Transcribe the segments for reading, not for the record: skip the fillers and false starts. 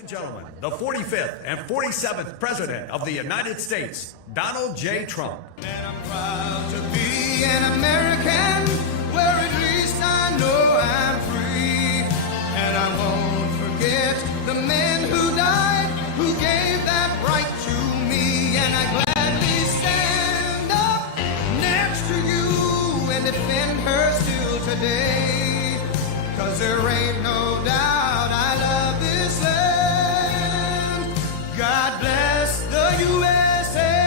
and gentlemen, the 45th and 47th President of the United States, Donald J. Trump. And I'm proud to be an American, where at least I know I'm free. And I won't forget the men who died, who gave that right to me. And I gladly stand up next to you and defend her still today. 'Cause there ain't no doubt I love this land. God bless the USA.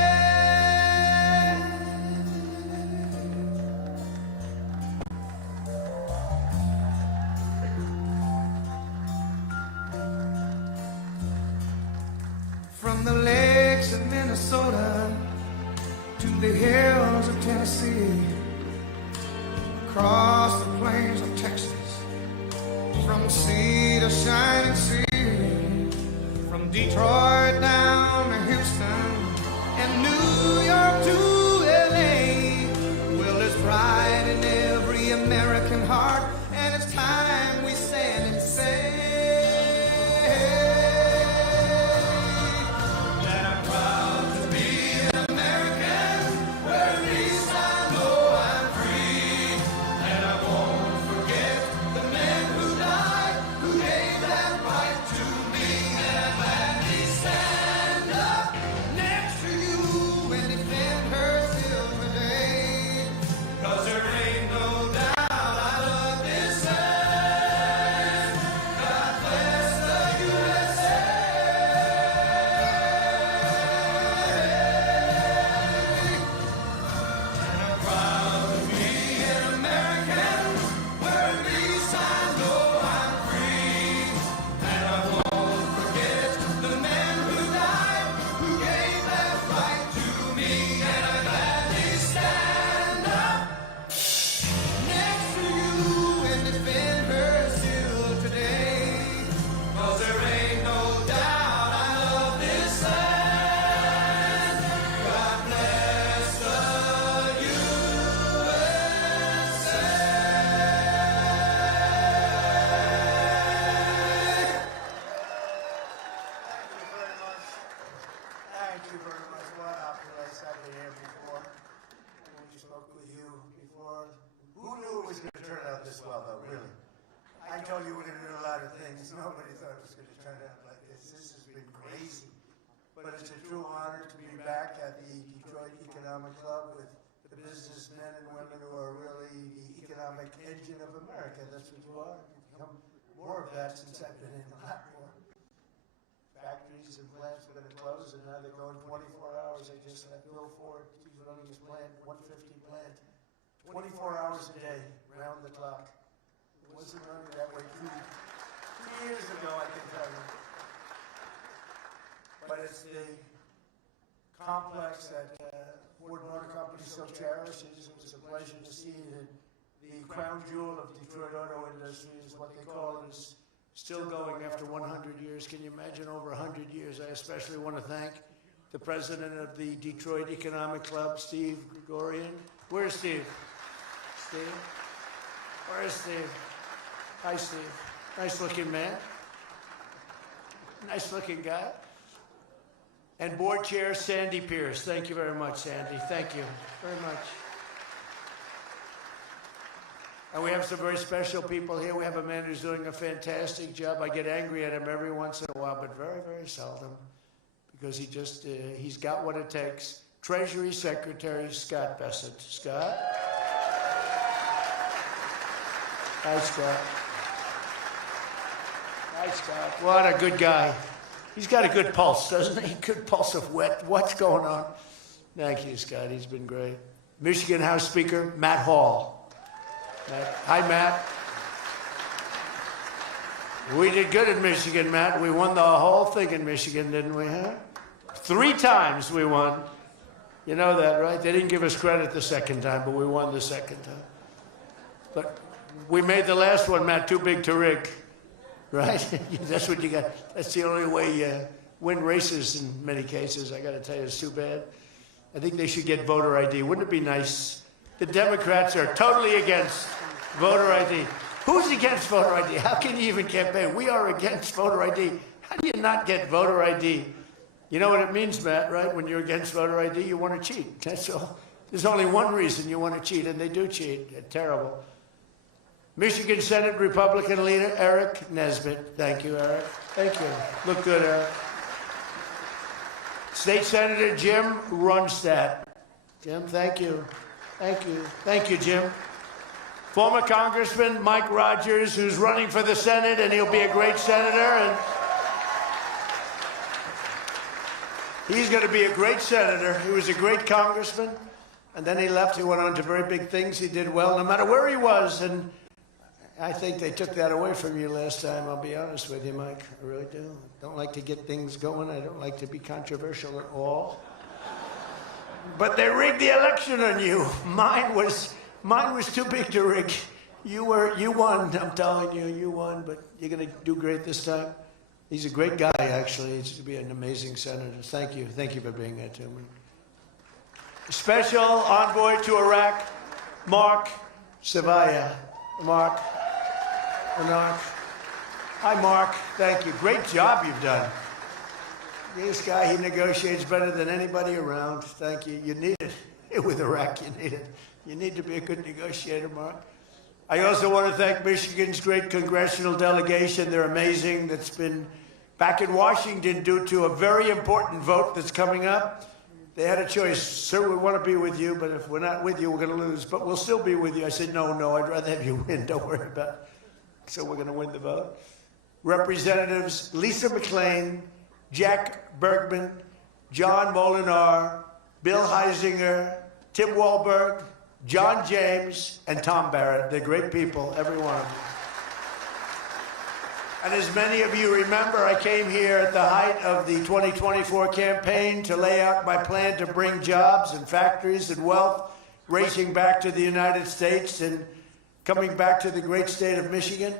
From the lakes of Minnesota to the hills of Tennessee, across the plains of Texas, from sea to shining sea, from Detroit down to Houston and New York to LA. Well, there's pride in every American heart, and it's time we stand and say that I'm proud to be an American, where at least I know I'm free. And I won't forget the men who died, who gave that right to me. And I gladly stand up next to you and defend her still today. 'Cause there ain't no doubt I love this land. God bless the USA. And I'm proud to be an American, where at least I know I'm free. And I won't forget the men who died, who gave that right to me. And I gladly stand up next to you and defend her still today. 'Cause there ain't no doubt I love this land. God bless the USA. Thank you very much. What a place I've been here before. When we spoke with you before, who knew it was going to turn out this well, though, really? I told you we're going to do a lot of things. Nobody thought it was going to turn out like this. This has been crazy. But it's a true honor to be back at the Detroit Economic Club with the businessmen and women who are really the economic engine of America. That's what you are. You've become more of that since I've been in, a lot more. Factories and plants were going to close, and now they're going 24 hours. I just had Bill Ford, he's running his plant, 150 plant, 24 hours a day, round the clock. It wasn't running that way 2 years ago, I can tell you. But it's the complex that Ford Motor Company so cherishes. It was a pleasure to see that the crown jewel of Detroit auto industry is what they call it, is still going after 100 years. Can you imagine over 100 years? I especially want to thank the president of the Detroit Economic Club, Steve Gregorian. Where's Steve? Steve? Where's Steve? Hi, Steve. Nice looking man. Nice looking guy. And board chair Sandy Pierce. Thank you very much, Sandy. Thank you very much. And we have some very special people here. We have a man who's doing a fantastic job. I get angry at him every once in a while, but very, very seldom, because he's got what it takes. Treasury Secretary Scott Bessent. Scott? Hi, Scott. Hi, Scott. What a good guy. He's got a good pulse, doesn't he? Good pulse of what's going on. Thank you, Scott. He's been great. Michigan House Speaker Matt Hall. Matt. Hi, Matt. We did good in Michigan, Matt. We won the whole thing in Michigan, didn't we, huh? 3 times we won. You know that, right? They didn't give us credit the second time, but we won the second time. But we made the last one, Matt, too big to rig. Right? That's what you got. That's the only way you win races in many cases. I got to tell you, it's too bad. I think they should get voter ID. Wouldn't it be nice? The Democrats are totally against voter ID. Who's against voter ID? How can you even campaign? We are against voter ID. How do you not get voter ID? You know what it means, Matt, right? When you're against voter ID, you want to cheat. That's all. There's only one reason you want to cheat, and they do cheat. They're terrible. Michigan Senate Republican leader Eric Nesbitt. Thank you, Eric. Thank you. Look good, Eric. State Senator Jim Runstad. Jim, thank you. Thank you. Thank you, Jim. Former Congressman Mike Rogers, who's running for the Senate, and he'll be a great senator. And he's going to be a great senator. He was a great congressman, and then he left. He went on to very big things. He did well, no matter where he was. And I think they took that away from you last time, I'll be honest with you, Mike. I really do. I don't like to get things going. I don't like to be controversial at all. But they rigged the election on you. Mine was too big to rig. You won, I'm telling you, you won, but you're going to do great this time. He's a great guy, actually. He's going to be an amazing senator. Thank you. Thank you for being here, Tim. Special envoy to Iraq, Mark Savaya. Mark. Hi, Mark. Thank you. Great job you've done. This guy, he negotiates better than anybody around. Thank you. You need it. With Iraq, you need it. You need to be a good negotiator, Mark. I also want to thank Michigan's great congressional delegation. They're amazing. That's been back in Washington due to a very important vote that's coming up. They had a choice. Sir, we want to be with you, but if we're not with you, we're going to lose. But we'll still be with you. I said, no, I'd rather have you win. Don't worry about it. So we're going to win the vote. Representatives Lisa McClain, Jack Bergman, John Molinar, Bill Heisinger, Tim Walberg, John James, and Tom Barrett. They're great people, every one of them. And as many of you remember, I came here at the height of the 2024 campaign to lay out my plan to bring jobs and factories and wealth racing back to the United States and coming back to the great state of Michigan.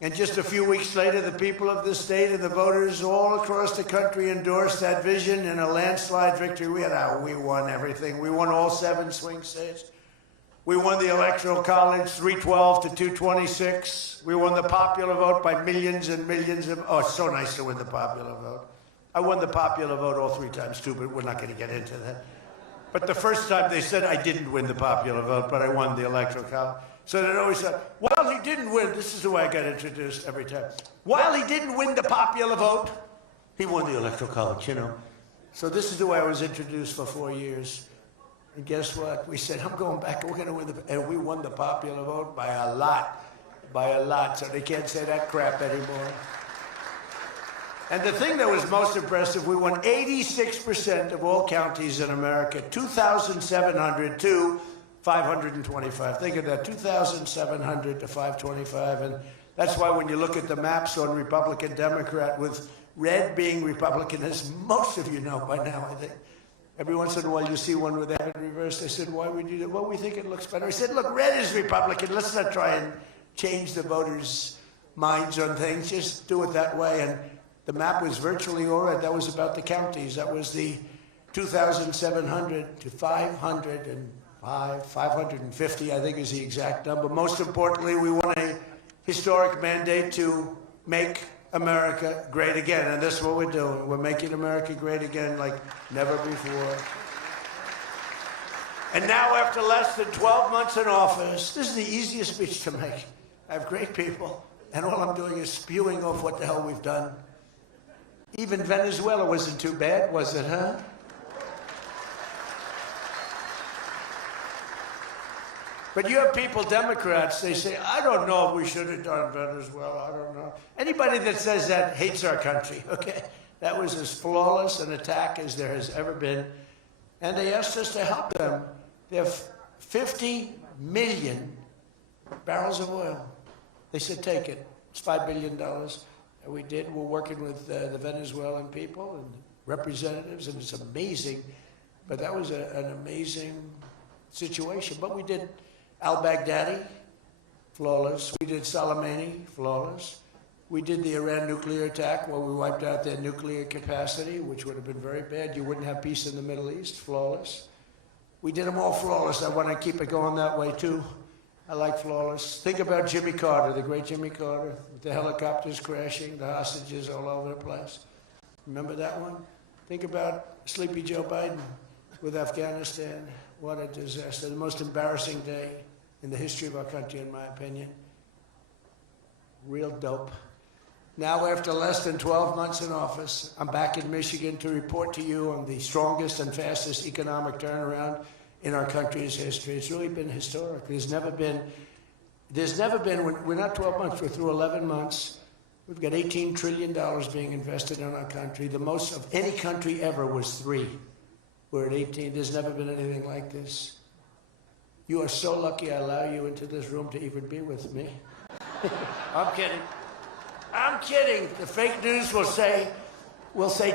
And just a few weeks later, the people of this state and the voters all across the country endorsed that vision in a landslide victory. We won everything. We won all 7 swing states. We won the Electoral College 312 to 226. We won the popular vote by millions and millions of... Oh, it's so nice to win the popular vote. I won the popular vote all 3 times, too, but we're not going to get into that. But the first time they said I didn't win the popular vote, but I won the Electoral College. So they always said, while he didn't win, this is the way I got introduced every time. While he didn't win the popular vote, he won the Electoral College, you know. So this is the way I was introduced for 4 years. And guess what? We said, I'm going back, we're going to win and we won the popular vote by a lot. So they can't say that crap anymore. And the thing that was most impressive, we won 86% of all counties in America, 2,700 to 525. Think of that, 2,700 to 525. And that's why when you look at the maps on Republican, Democrat, with red being Republican, as most of you know by now, I think. Every once in a while you see one with that reversed. I said, why would you do that? Well, we think it looks better. I said, look, red is Republican. Let's not try and change the voters' minds on things. Just do it that way. And the map was virtually all red. That was about the counties. That was the 2,700 to 550, I think is the exact number. Most importantly, we won a historic mandate to make America great again. And this is what we're doing. We're making America great again like never before. And now, after less than 12 months in office, this is the easiest speech to make. I have great people, and all I'm doing is spewing off what the hell we've done. Even Venezuela wasn't too bad, was it, huh? But you have people, Democrats, they say, I don't know if we should have done Venezuela, I don't know. Anybody that says that hates our country, okay? That was as flawless an attack as there has ever been. And they asked us to help them. They have 50 million barrels of oil. They said, take it. It's $5 billion. And we did. We're working with the Venezuelan people and representatives, and it's amazing. But that was an amazing situation. But we did al-Baghdadi, flawless. We did Soleimani, flawless. We did the Iran nuclear attack where we wiped out their nuclear capacity, which would have been very bad. You wouldn't have peace in the Middle East, flawless. We did them all flawless. I want to keep it going that way, too. I like flawless. Think about Jimmy Carter, the great Jimmy Carter, with the helicopters crashing, the hostages all over the place. Remember that one? Think about Sleepy Joe Biden with Afghanistan. What a disaster. The most embarrassing day in the history of our country, in my opinion. Real dope. Now, after less than 12 months in office, I'm back in Michigan to report to you on the strongest and fastest economic turnaround in our country's history. It's really been historic. There's never been, we're not 12 months, we're through 11 months. We've got $18 trillion being invested in our country. The most of any country ever was 3. We're at 18. There's never been anything like this. You are so lucky I allow you into this room to even be with me. I'm kidding. I'm kidding. The fake news will say,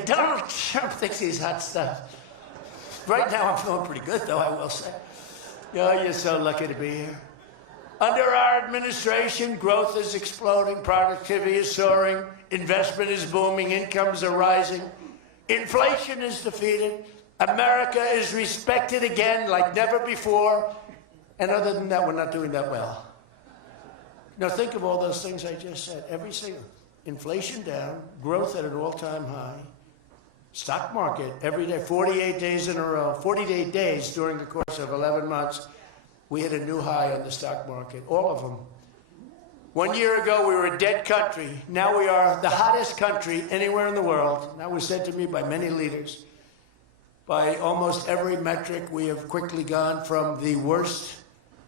Donald Trump thinks he's hot stuff. Right now I'm feeling pretty good, though, I will say. Oh, you're so lucky to be here. Under our administration, growth is exploding, productivity is soaring, investment is booming, incomes are rising, inflation is defeated, America is respected again like never before, and other than that, we're not doing that well. Now think of all those things I just said. Every single, inflation down, growth at an all-time high, stock market every day, 48 days in a row, 48 days during the course of 11 months, we hit a new high on the stock market, all of them. 1 year ago, we were a dead country. Now we are the hottest country anywhere in the world. That was said to me by many leaders. By almost every metric, we have quickly gone from the worst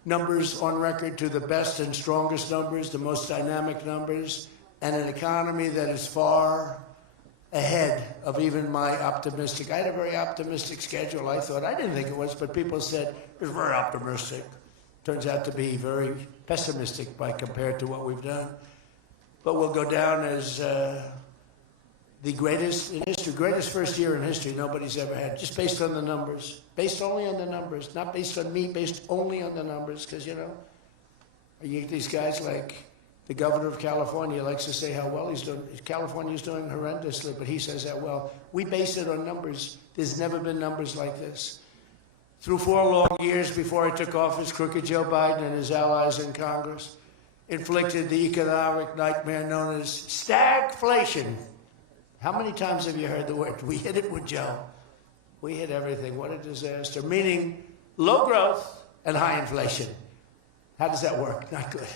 numbers on record to the best and strongest numbers, the most dynamic numbers, and an economy that is far ahead of even my optimistic. I had a very optimistic schedule, I thought. I didn't think it was, but people said it was very optimistic. Turns out to be very pessimistic by compared to what we've done. But we'll go down as the greatest in history, greatest first year in history nobody's ever had, just based on the numbers. Based only on the numbers, not based on me, based only on the numbers, because, you know, you get these guys like the governor of California likes to say how well he's doing. California's doing horrendously, but he says that well. We base it on numbers. There's never been numbers like this. Through 4 long years before I took office, crooked Joe Biden and his allies in Congress inflicted the economic nightmare known as stagflation. How many times have you heard the word? We hit it with Joe. We hit everything. What a disaster. Meaning low growth and high inflation. How does that work? Not good.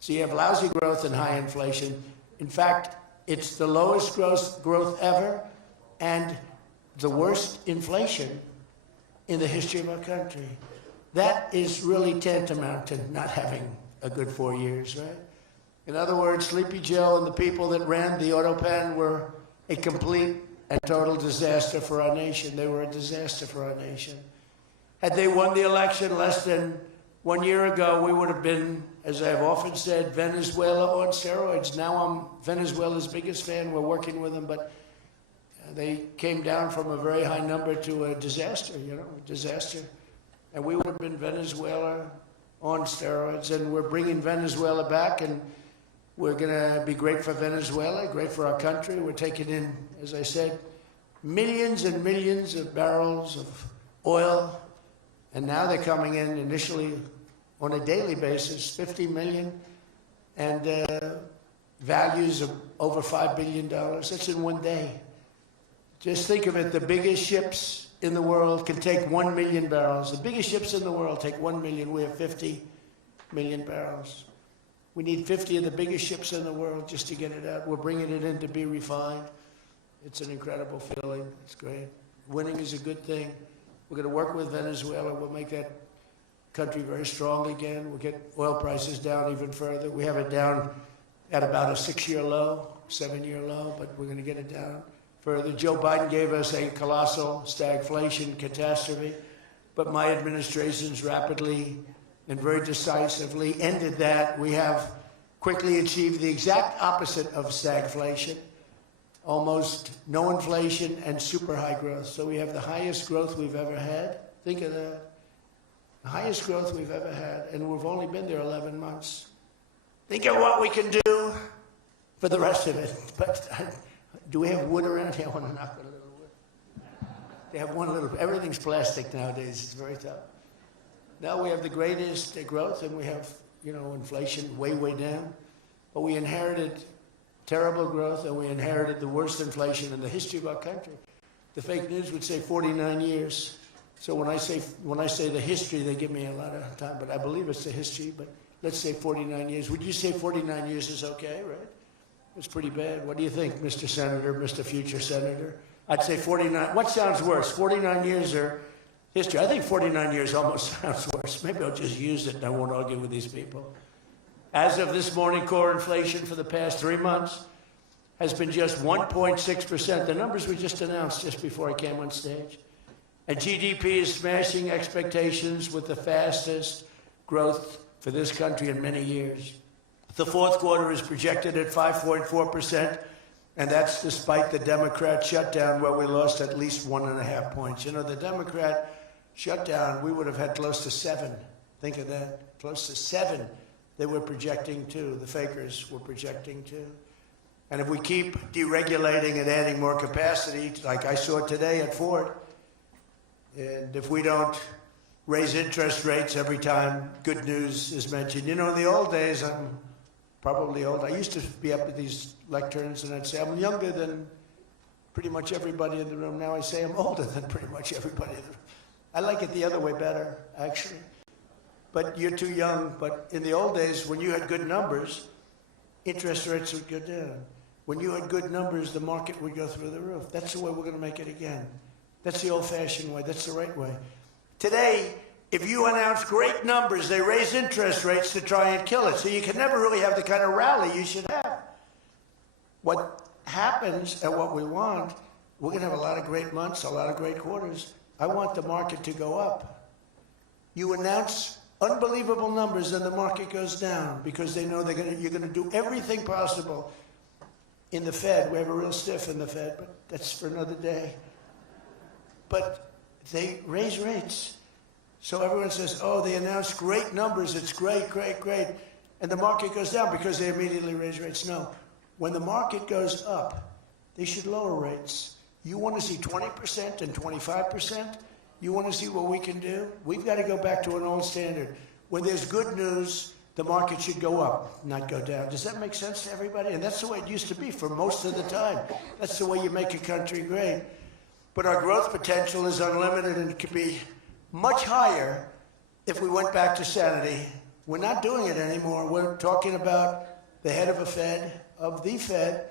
So you have lousy growth and high inflation. In fact, it's the lowest growth ever and the worst inflation in the history of our country. That is really tantamount to not having a good 4 years, right? In other words, Sleepy Joe and the people that ran the auto pen were a complete and total disaster for our nation. They were a disaster for our nation. Had they won the election less than 1 year ago, we would have been, as I've often said, Venezuela on steroids. Now I'm Venezuela's biggest fan. We're working with them, but they came down from a very high number to a disaster, a disaster. And we would have been Venezuela on steroids, and we're bringing Venezuela back, and we're going to be great for Venezuela, great for our country. We're taking in, as I said, millions and millions of barrels of oil, and now they're coming in initially on a daily basis, 50 million, and values of over $5 billion. That's in 1 day. Just think of it, the biggest ships in the world can take 1 million barrels. The biggest ships in the world take 1 million. We have 50 million barrels. We need 50 of the biggest ships in the world just to get it out. We're bringing it in to be refined. It's an incredible feeling. It's great. Winning is a good thing. We're going to work with Venezuela. We'll make that country very strong again. We'll get oil prices down even further. We have it down at about a 6-year low, 7-year low, but we're going to get it down further. Joe Biden gave us a colossal stagflation catastrophe, but my administration's rapidly and very decisively ended that. We have quickly achieved the exact opposite of stagflation, almost no inflation and super high growth. So we have the highest growth we've ever had. Think of that. The highest growth we've ever had, and we've only been there 11 months. Think of what we can do for the rest of it. But do we have wood around here? I want to knock on a little wood. They have one little, everything's plastic nowadays. It's very tough. Now we have the greatest growth, and we have, inflation way, way down. But we inherited terrible growth, and we inherited the worst inflation in the history of our country. The fake news would say 49 years. So when I say the history, they give me a lot of time, but I believe it's the history, but let's say 49 years. Would you say 49 years is okay, right? It's pretty bad. What do you think, Mr. Senator, Mr. Future Senator? I'd say 49. What sounds worse, 49 years or history? I think 49 years almost sounds worse. Maybe I'll just use it and I won't argue with these people. As of this morning, core inflation for the past 3 months has been just 1.6%. The numbers we just announced just before I came on stage. And GDP is smashing expectations with the fastest growth for this country in many years. The fourth quarter is projected at 5.4%, and that's despite the Democrat shutdown where we lost at least 1.5 points. The Democrat shutdown, we would have had close to 7. Think of that, close to 7. They were projecting too. The fakers were projecting too. And if we keep deregulating and adding more capacity, like I saw today at Ford, and if we don't raise interest rates every time good news is mentioned. In the old days, I'm probably old. I used to be up at these lecterns and I'd say, I'm younger than pretty much everybody in the room. Now I say I'm older than pretty much everybody in the room. I like it the other way better, actually. But you're too young. But in the old days, when you had good numbers, interest rates would go down. When you had good numbers, the market would go through the roof. That's the way we're going to make it again. That's the old-fashioned way. That's the right way. Today, if you announce great numbers, they raise interest rates to try and kill it. So you can never really have the kind of rally you should have. What happens and what we want, we're going to have a lot of great months, a lot of great quarters. I want the market to go up. You announce unbelievable numbers and the market goes down because they know you're going to do everything possible. In the Fed, we have a real stiff in the Fed, but that's for another day. But they raise rates. So everyone says, oh, they announced great numbers. It's great, great, great. And the market goes down because they immediately raise rates. No. When the market goes up, they should lower rates. You want to see 20% and 25%? You want to see what we can do? We've got to go back to an old standard. When there's good news, the market should go up, not go down. Does that make sense to everybody? And that's the way it used to be for most of the time. That's the way you make a country great. But our growth potential is unlimited and it could be much higher if we went back to sanity. We're not doing it anymore. We're talking about the head of the Fed,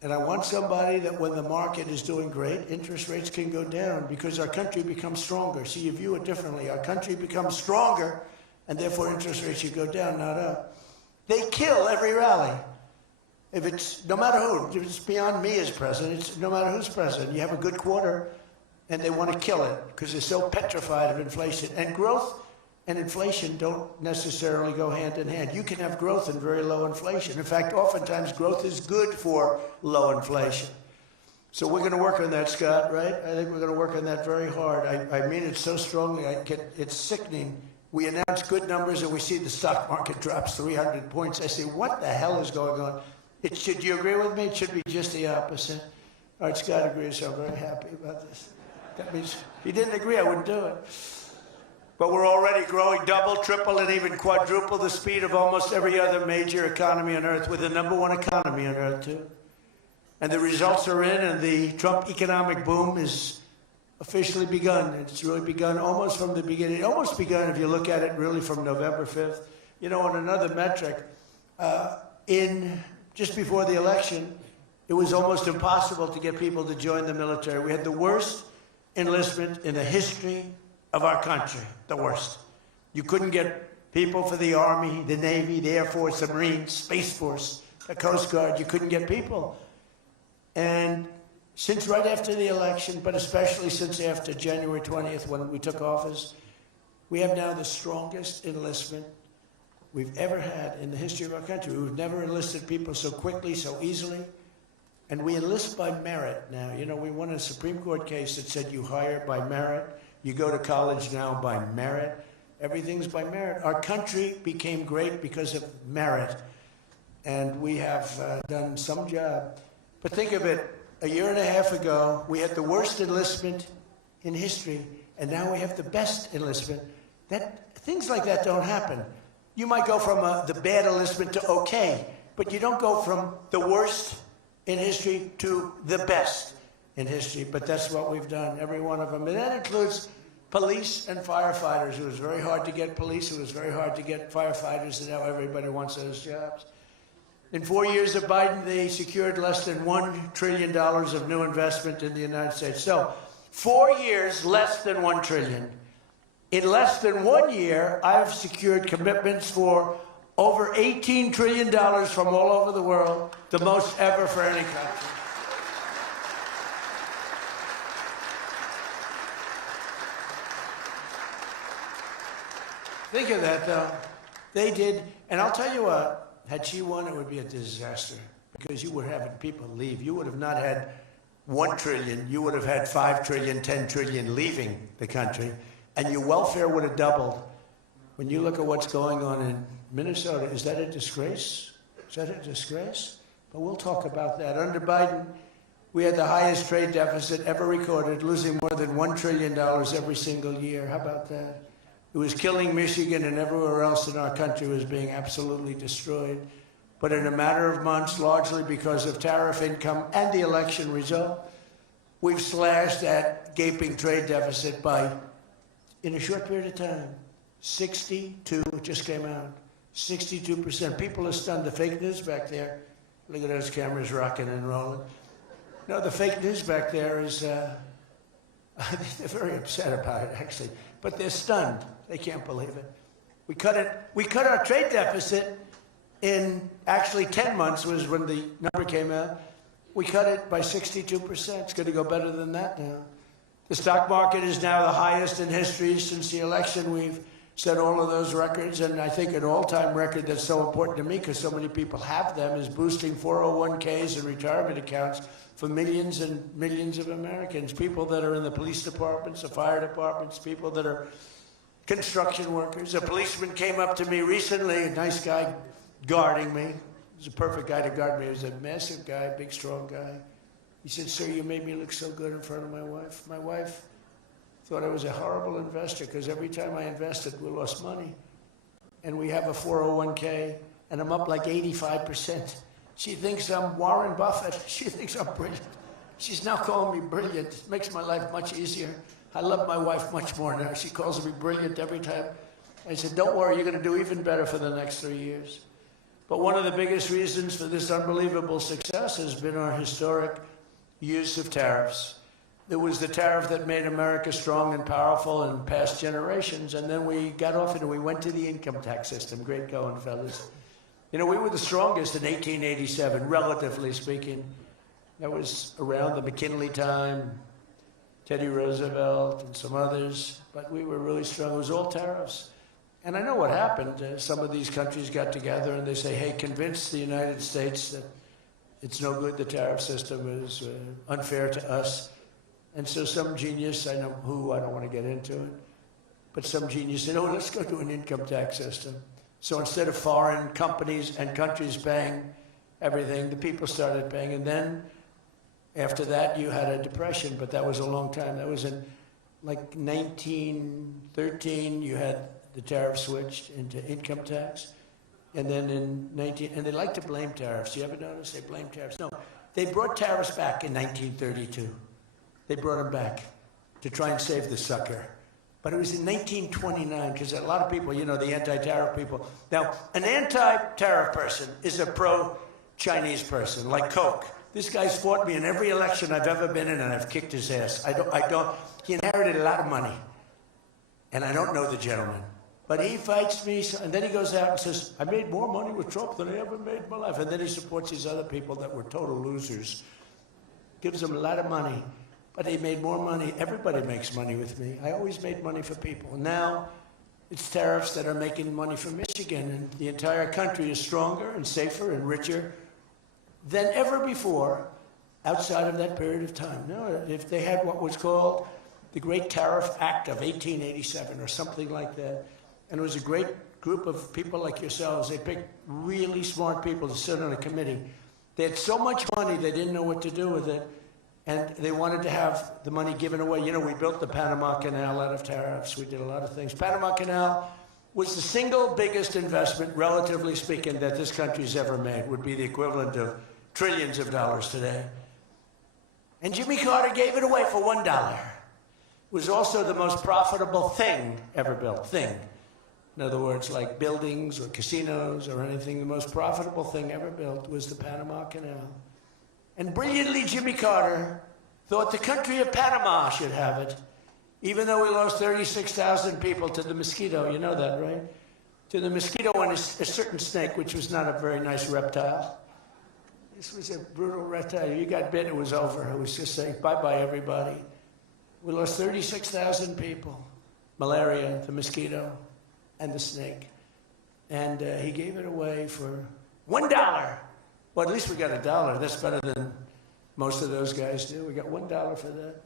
and I want somebody that when the market is doing great, interest rates can go down because our country becomes stronger. See, you view it differently. Our country becomes stronger, and therefore interest rates should go down, not up. They kill every rally. If it's, no matter who, if it's beyond me as president, it's no matter who's president. You have a good quarter, and they want to kill it because they're so petrified of inflation. And growth and inflation don't necessarily go hand in hand. You can have growth and very low inflation. In fact, oftentimes growth is good for low inflation. So we're going to work on that, Scott, right? I think we're going to work on that very hard. I mean it so strongly, it's sickening. We announce good numbers and we see the stock market drops 300 points. I say, what the hell is going on? Do you agree with me? It should be just the opposite. All right, Scott agrees, so I'm very happy about this. That means if he didn't agree, I wouldn't do it. But we're already growing double, triple, and even quadruple the speed of almost every other major economy on Earth. We're the #1 economy on Earth, too. And the results are in, and the Trump economic boom is officially begun. It's really begun almost from the beginning. Almost begun, if you look at it, really from November 5th. On another metric, just before the election, it was almost impossible to get people to join the military. We had the worst enlistment in the history of our country, the worst. You couldn't get people for the Army, the Navy, the Air Force, the Marines, Space Force, the Coast Guard. You couldn't get people. And since right after the election, but especially since after January 20th when we took office, we have now the strongest enlistment we've ever had in the history of our country. We've never enlisted people so quickly, so easily. And we enlist by merit now. We won a Supreme Court case that said you hire by merit. You go to college now by merit. Everything's by merit. Our country became great because of merit. And we have done some job. But think of it, a year and a half ago, we had the worst enlistment in history, and now we have the best enlistment. Things like that don't happen. You might go from the bad enlistment to okay, but you don't go from the worst in history to the best in history. But that's what we've done, every one of them. And that includes police and firefighters. It was very hard to get police. It was very hard to get firefighters, and now everybody wants those jobs. In 4 years of Biden, they secured less than $1 trillion of new investment in the United States. So 4 years, less than $1 trillion. In less than 1 year, I've secured commitments for over $18 trillion from all over the world, the most ever for any country. Think of that, though. They did, and I'll tell you what, had she won, it would be a disaster, because you would have people leave. You would have not had $1 trillion. You would have had $5 trillion, $10 trillion leaving the country, and your welfare would have doubled. When you look at what's going on in Minnesota, is that a disgrace? Is that a disgrace? But we'll talk about that. Under Biden, we had the highest trade deficit ever recorded, losing more than $1 trillion every single year. How about that? It was killing Michigan, and everywhere else in our country was being absolutely destroyed. But in a matter of months, largely because of tariff income and the election result, we've slashed that gaping trade deficit by, in a short period of time, 62, it just came out, 62%. People are stunned. The fake news back there, look at those cameras rocking and rolling. No, the fake news back there is, they're very upset about it, actually. But they're stunned. They can't believe it. We cut our trade deficit in actually 10 months was when the number came out. We cut it by 62%. It's going to go better than that now. The stock market is now the highest in history since the election. We've set all of those records, and I think an all-time record that's so important to me because so many people have them is boosting 401ks and retirement accounts for millions and millions of Americans, people that are in the police departments, the fire departments, people that are construction workers. A policeman came up to me recently, a nice guy guarding me. He was a perfect guy to guard me. He was a massive guy, big, strong guy. He said, "Sir, you made me look so good in front of my wife. My wife thought I was a horrible investor because every time I invested, we lost money. And we have a 401k, and I'm up like 85%. She thinks I'm Warren Buffett. She thinks I'm brilliant. She's now calling me brilliant. It makes my life much easier. I love my wife much more now. She calls me brilliant every time." I said, "Don't worry, you're going to do even better for the next 3 years." But one of the biggest reasons for this unbelievable success has been our historic use of tariffs. It was the tariff that made America strong and powerful in past generations, and then we got off it and we went to the income tax system. Great going, fellas. You know, we were the strongest in 1887, relatively speaking. That was around the McKinley time, Teddy Roosevelt and some others, but we were really strong. It was all tariffs. And I know what happened. Some of these countries got together and they say, "Hey, convince the United States that it's no good, the tariff system is unfair to us." And so some genius, I know who, I don't want to get into it, but some genius said, "Oh, let's go to an income tax system." So instead of foreign companies and countries paying everything, the people started paying. And then after that, you had a depression, but that was a long time. That was in like 1913, you had the tariff switched into income tax. And then in and they like to blame tariffs. You ever notice they blame tariffs? No, they brought tariffs back in 1932. They brought them back to try and save the sucker. But it was in 1929, because a lot of people, you know, the anti-tariff people. Now, an anti-tariff person is a pro-Chinese person, like Coke. This guy's fought me in every election I've ever been in, and I've kicked his ass. He inherited a lot of money, and I don't know the gentleman. But he fights me, and then he goes out and says, "I made more money with Trump than I ever made in my life." And then he supports these other people that were total losers. Gives them a lot of money. But he made more money. Everybody makes money with me. I always made money for people. Now it's tariffs that are making money for Michigan, and the entire country is stronger and safer and richer than ever before outside of that period of time. No, if they had what was called the Great Tariff Act of 1887 or something like that, and it was a great group of people like yourselves. They picked really smart people to sit on a committee. They had so much money they didn't know what to do with it. And they wanted to have the money given away. You know, we built the Panama Canal out of tariffs. We did a lot of things. Panama Canal was the single biggest investment, relatively speaking, that this country's ever made. Would be the equivalent of trillions of dollars today. And Jimmy Carter gave it away for $1. It was also the most profitable thing ever built. Thing. In other words, like buildings or casinos or anything, the most profitable thing ever built was the Panama Canal. And brilliantly, Jimmy Carter thought the country of Panama should have it, even though we lost 36,000 people to the mosquito. You know that, right? To the mosquito and a certain snake, which was not a very nice reptile. This was a brutal reptile. You got bit, it was over. It was just saying, bye-bye, everybody. We lost 36,000 people. Malaria, the mosquito, and the snake. And he gave it away for $1. Well, at least we got $1. That's better than most of those guys do. We got $1 for that.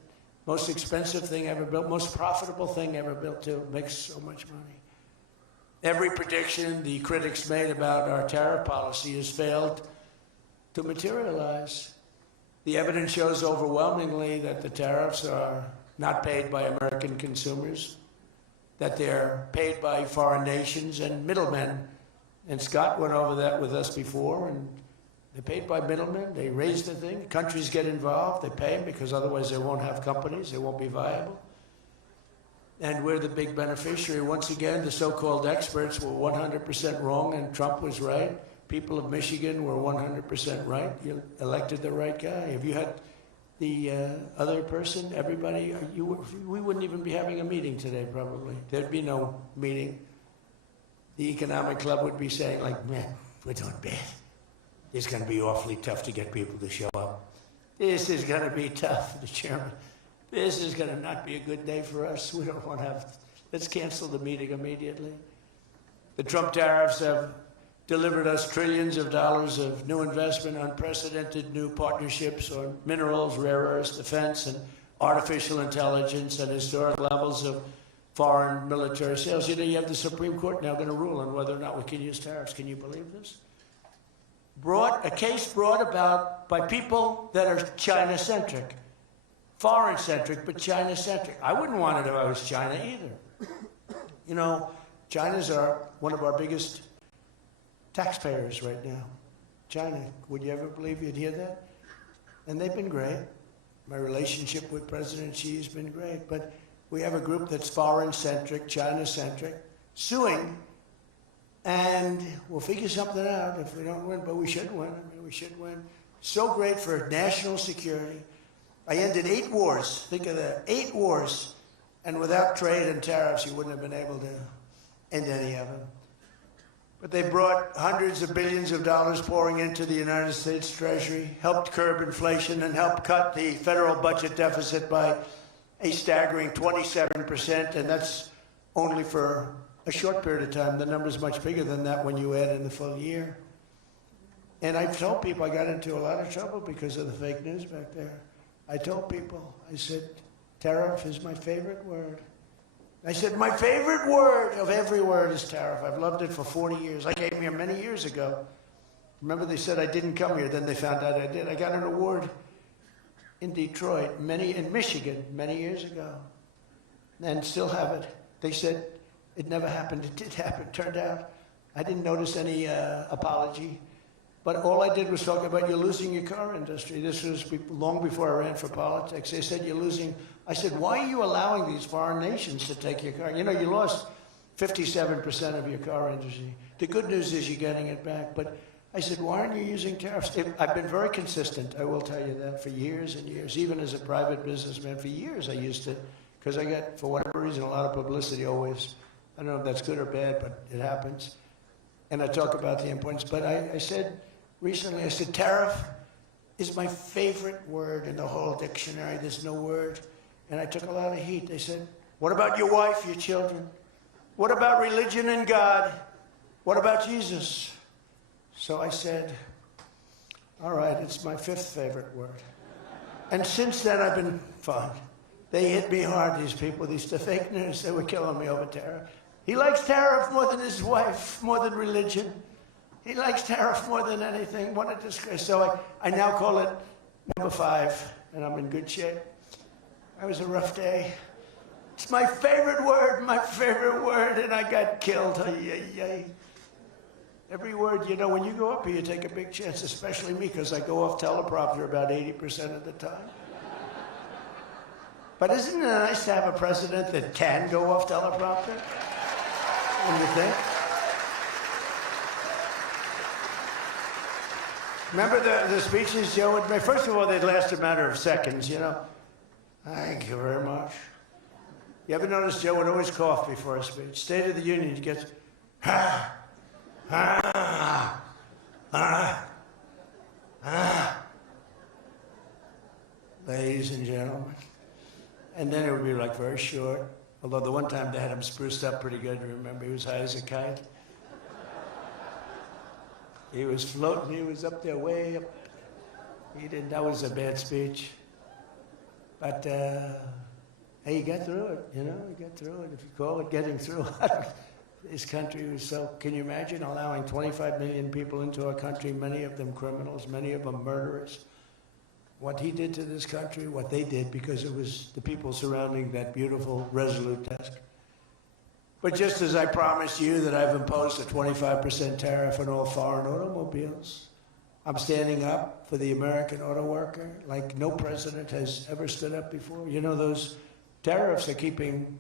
Most expensive thing ever built, most profitable thing ever built, too. Makes so much money. Every prediction the critics made about our tariff policy has failed to materialize. The evidence shows overwhelmingly that the tariffs are not paid by American consumers, that they're paid by foreign nations and middlemen. And Scott went over that with us before, and they're paid by middlemen. They raise the thing. Countries get involved. They pay them because otherwise they won't have companies. They won't be viable. And we're the big beneficiary. Once again, the so-called experts were 100% wrong, and Trump was right. People of Michigan were 100% right. You elected the right guy. Have you had the other person, everybody? We wouldn't even be having a meeting today, probably. There'd be no meeting. The economic club would be saying, like, man, we're doing bad. It's going to be awfully tough to get people to show up. This is going to be tough, the chairman. This is going to not be a good day for us. We don't want to have, let's cancel the meeting immediately. The Trump tariffs have delivered us trillions of dollars of new investment, unprecedented new partnerships on minerals, rare earths, defense, and artificial intelligence, and historic levels of foreign military sales. You know, you have the Supreme Court now going to rule on whether or not we can use tariffs. Can you believe this? A case brought about by people that are China-centric, foreign-centric, but China-centric. I wouldn't want it if I was China either. You know, China's one of our biggest taxpayers right now. China, would you ever believe you'd hear that? And they've been great. My relationship with President Xi has been great, but we have a group that's foreign-centric, China-centric, suing, and we'll figure something out if we don't win, but we should win. I mean, we should win. So great for national security. I ended 8 wars. Think of that, 8 wars. And without trade and tariffs, you wouldn't have been able to end any of them. But they brought hundreds of billions of dollars pouring into the United States Treasury, helped curb inflation, and helped cut the federal budget deficit by a staggering 27%, and that's only for a short period of time. The number's much bigger than that when you add in the full year. And I've told people I got into a lot of trouble because of the fake news back there. I told people, I said, tariff is my favorite word. I said, my favorite word of every word is tariff. I've loved it for 40 years. I came here many years ago. Remember, they said I didn't come here. Then they found out I did. I got an award in Detroit, in Michigan, many years ago, and still have it. They said it never happened. It did happen. Turned out I didn't notice any apology. But all I did was talk about you're losing your car industry. This was long before I ran for politics. They said you're losing. I said, why are you allowing these foreign nations to take your car? You know, you lost 57% of your car industry. The good news is you're getting it back. But I said, why aren't you using tariffs? I've been very consistent, I will tell you that, for years and years. Even as a private businessman, for years I used to, because I got, for whatever reason, a lot of publicity always. I don't know if that's good or bad, but it happens. And I talk about the importance. But I said, recently, I said, tariff is my favorite word in the whole dictionary. There's no word. And I took a lot of heat. They said, what about your wife, your children? What about religion and God? What about Jesus? So I said, all right, it's my 5th favorite word. And since then, I've been fine. They hit me hard, these people, these fake news. They were killing me over tariff. He likes tariff more than his wife, more than religion. He likes tariff more than anything. What a disgrace. So I now call it number 5, and I'm in good shape. It was a rough day. It's my favorite word, and I got killed. Ay, ay, ay. Every word, you know, when you go up here, you take a big chance, especially me, because I go off teleprompter about 80% of the time. But isn't it nice to have a president that can go off teleprompter? Wouldn't you think? Remember the speeches Joe would make? First of all, they'd last a matter of seconds, you know. Thank you very much. You ever notice Joe would always cough before a speech? State of the Union, he gets, ladies and gentlemen. And then it would be like very short. Although the one time they had him spruced up pretty good, remember? He was high as a kite. He was floating, he was up there way up. That was a bad speech. But, hey, you got through it, you know? You got through it, if you call it getting through it. This country was so, can you imagine allowing 25 million people into our country, many of them criminals, many of them murderers? What he did to this country, what they did, because it was the people surrounding that beautiful, resolute desk. But just as I promised you that I've imposed a 25% tariff on all foreign automobiles, I'm standing up for the American auto worker like no president has ever stood up before. You know, those tariffs are keeping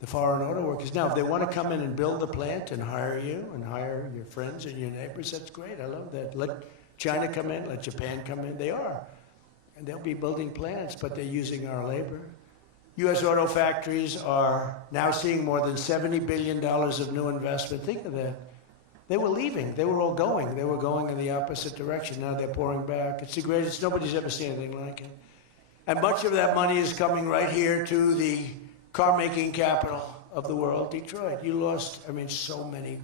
the foreign auto workers. Now, if they want to come in and build a plant and hire you and hire your friends and your neighbors, that's great. I love that. Let China come in, let Japan come in. They are. And they'll be building plants, but they're using our labor. U.S. auto factories are now seeing more than $70 billion of new investment. Think of that. They were leaving. They were all going. They were going in the opposite direction. Now they're pouring back. It's the greatest. Nobody's ever seen anything like it. And much of that money is coming right here to the car-making capital of the world, Detroit. You lost, I mean, so many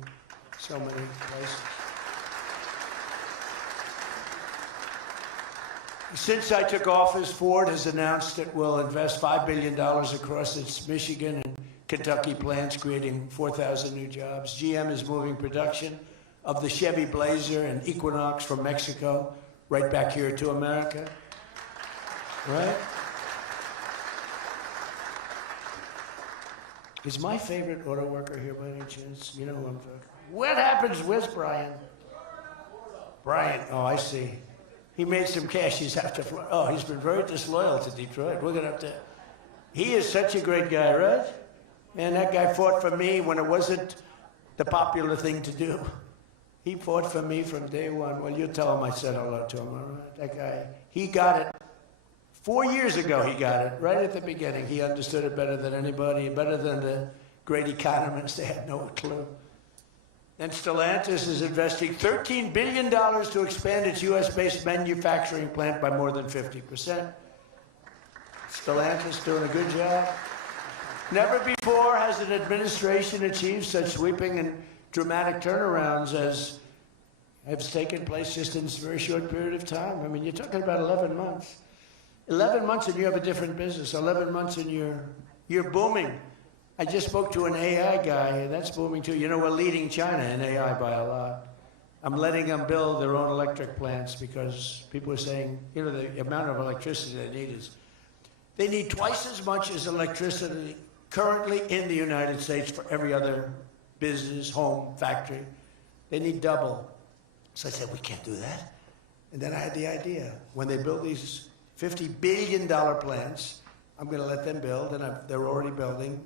places. Since I took office, Ford has announced it will invest $5 billion across its Michigan and Kentucky plants, creating 4,000 new jobs. GM is moving production of the Chevy Blazer and Equinox from Mexico right back here to America. Right? Is my favorite auto worker here by any chance? You know who I'm talking. What happens? Where's Brian? Brian, oh, I see. He made some cash. He's after Florida. Oh, he's been very disloyal to Detroit. We're going to have to. He is such a great guy, right? Man, that guy fought for me when it wasn't the popular thing to do. He fought for me from day one. Well, you tell him I said hello to him, all right? That guy, he got it. 4 years ago, he got it, right at the beginning. He understood it better than anybody, better than the great economists. They had no clue. And Stellantis is investing $13 billion to expand its U.S.-based manufacturing plant by more than 50%. Stellantis doing a good job. Never before has an administration achieved such sweeping and dramatic turnarounds as has taken place just in this very short period of time. I mean, you're talking about 11 months. 11 months and you have a different business. 11 months and you're booming. I just spoke to an AI guy, and that's booming too. You know, we're leading China in AI by a lot. I'm letting them build their own electric plants because people are saying, you know, the amount of electricity they need twice as much as electricity currently in the United States for every other business, home, factory. They need double. So I said, we can't do that. And then I had the idea. When they build these $50 billion plants, I'm going to let them build, and they're already building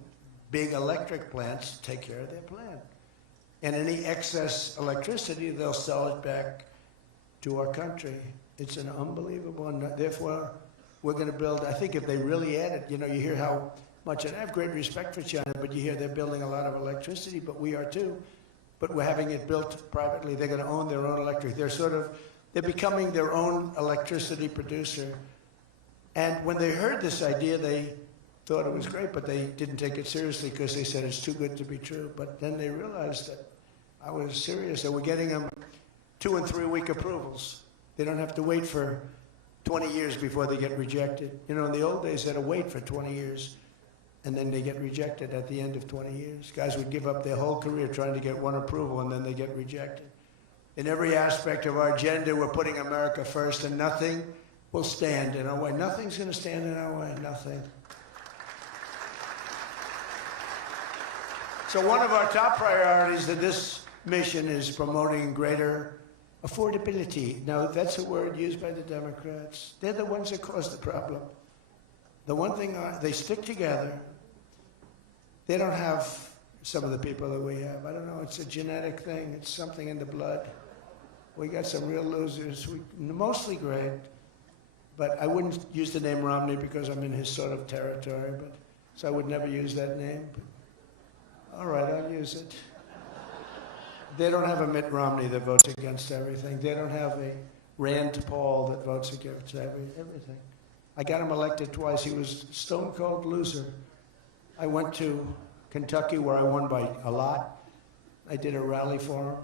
big electric plants to take care of their plant. And any excess electricity, they'll sell it back to our country. It's an unbelievable, and therefore, we're going to build, I think if they really add it, you know, you hear how much, and I have great respect for China, but you hear they're building a lot of electricity, but we are too. But we're having it built privately. They're going to own their own electric. They're becoming their own electricity producer. And when they heard this idea, they thought it was great, but they didn't take it seriously because they said it's too good to be true. But then they realized that I was serious. They were getting them 2- and 3-week approvals. They don't have to wait for 20 years before they get rejected. You know, in the old days, they had to wait for 20 years, and then they get rejected at the end of 20 years. Guys would give up their whole career trying to get one approval, and then they get rejected. In every aspect of our agenda, we're putting America first, and nothing will stand in our way. Nothing's going to stand in our way. Nothing. So one of our top priorities in this mission is promoting greater affordability. Now, that's a word used by the Democrats. They're the ones that caused the problem. The one thing, they stick together. They don't have some of the people that we have. I don't know, it's a genetic thing. It's something in the blood. We got some real losers, mostly great, but I wouldn't use the name Romney because I'm in his sort of territory, but so I would never use that name. But, all right, I'll use it. They don't have a Mitt Romney that votes against everything. They don't have a Rand Paul that votes against everything. I got him elected twice. He was a stone-cold loser. I went to Kentucky where I won by a lot. I did a rally for him.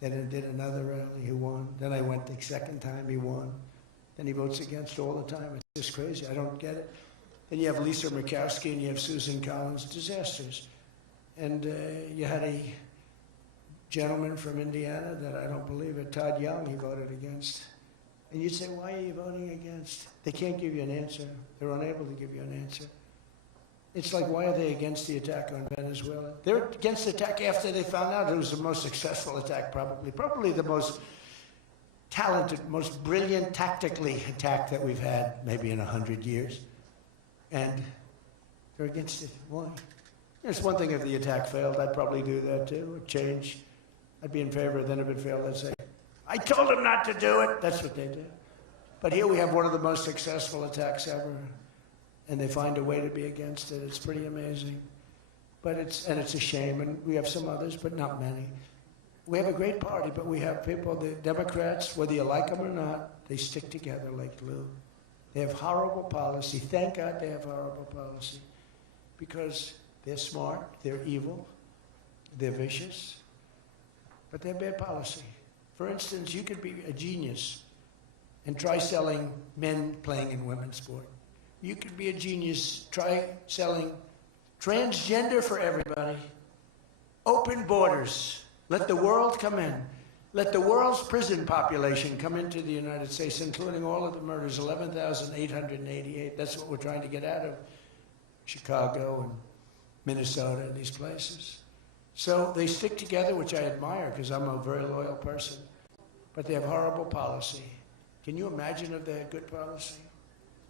Then I did another rally, he won. Then I went the second time, he won. Then he votes against all the time. It's just crazy, I don't get it. Then you have Lisa Murkowski and you have Susan Collins, disasters. And you had a gentleman from Indiana that I don't believe it, Todd Young, he voted against. And you'd say, why are you voting against? They can't give you an answer. They're unable to give you an answer. It's like, why are they against the attack on Venezuela? They're against the attack after they found out it was the most successful attack, probably the most talented, most brilliant tactically attack that we've had maybe in 100 years. And they're against it. Why? It's one thing if the attack failed, I'd probably do that too, a change. I'd be in favor, then if it failed, I'd say, I told them not to do it. That's what they did. But here we have one of the most successful attacks ever. And they find a way to be against it. It's pretty amazing. But it's a shame, and we have some others, but not many. We have a great party, but we have people, the Democrats, whether you like them or not, they stick together like glue. They have horrible policy. Thank God they have horrible policy. Because they're smart, they're evil, they're vicious, but they have bad policy. For instance, you could be a genius and try selling men playing in women's sport. You could be a genius, try selling transgender for everybody, open borders, let the world come in, let the world's prison population come into the United States, including all of the murders, 11,888. That's what we're trying to get out of Chicago and Minnesota and these places. So they stick together, which I admire because I'm a very loyal person, but they have horrible policy. Can you imagine if they had good policy?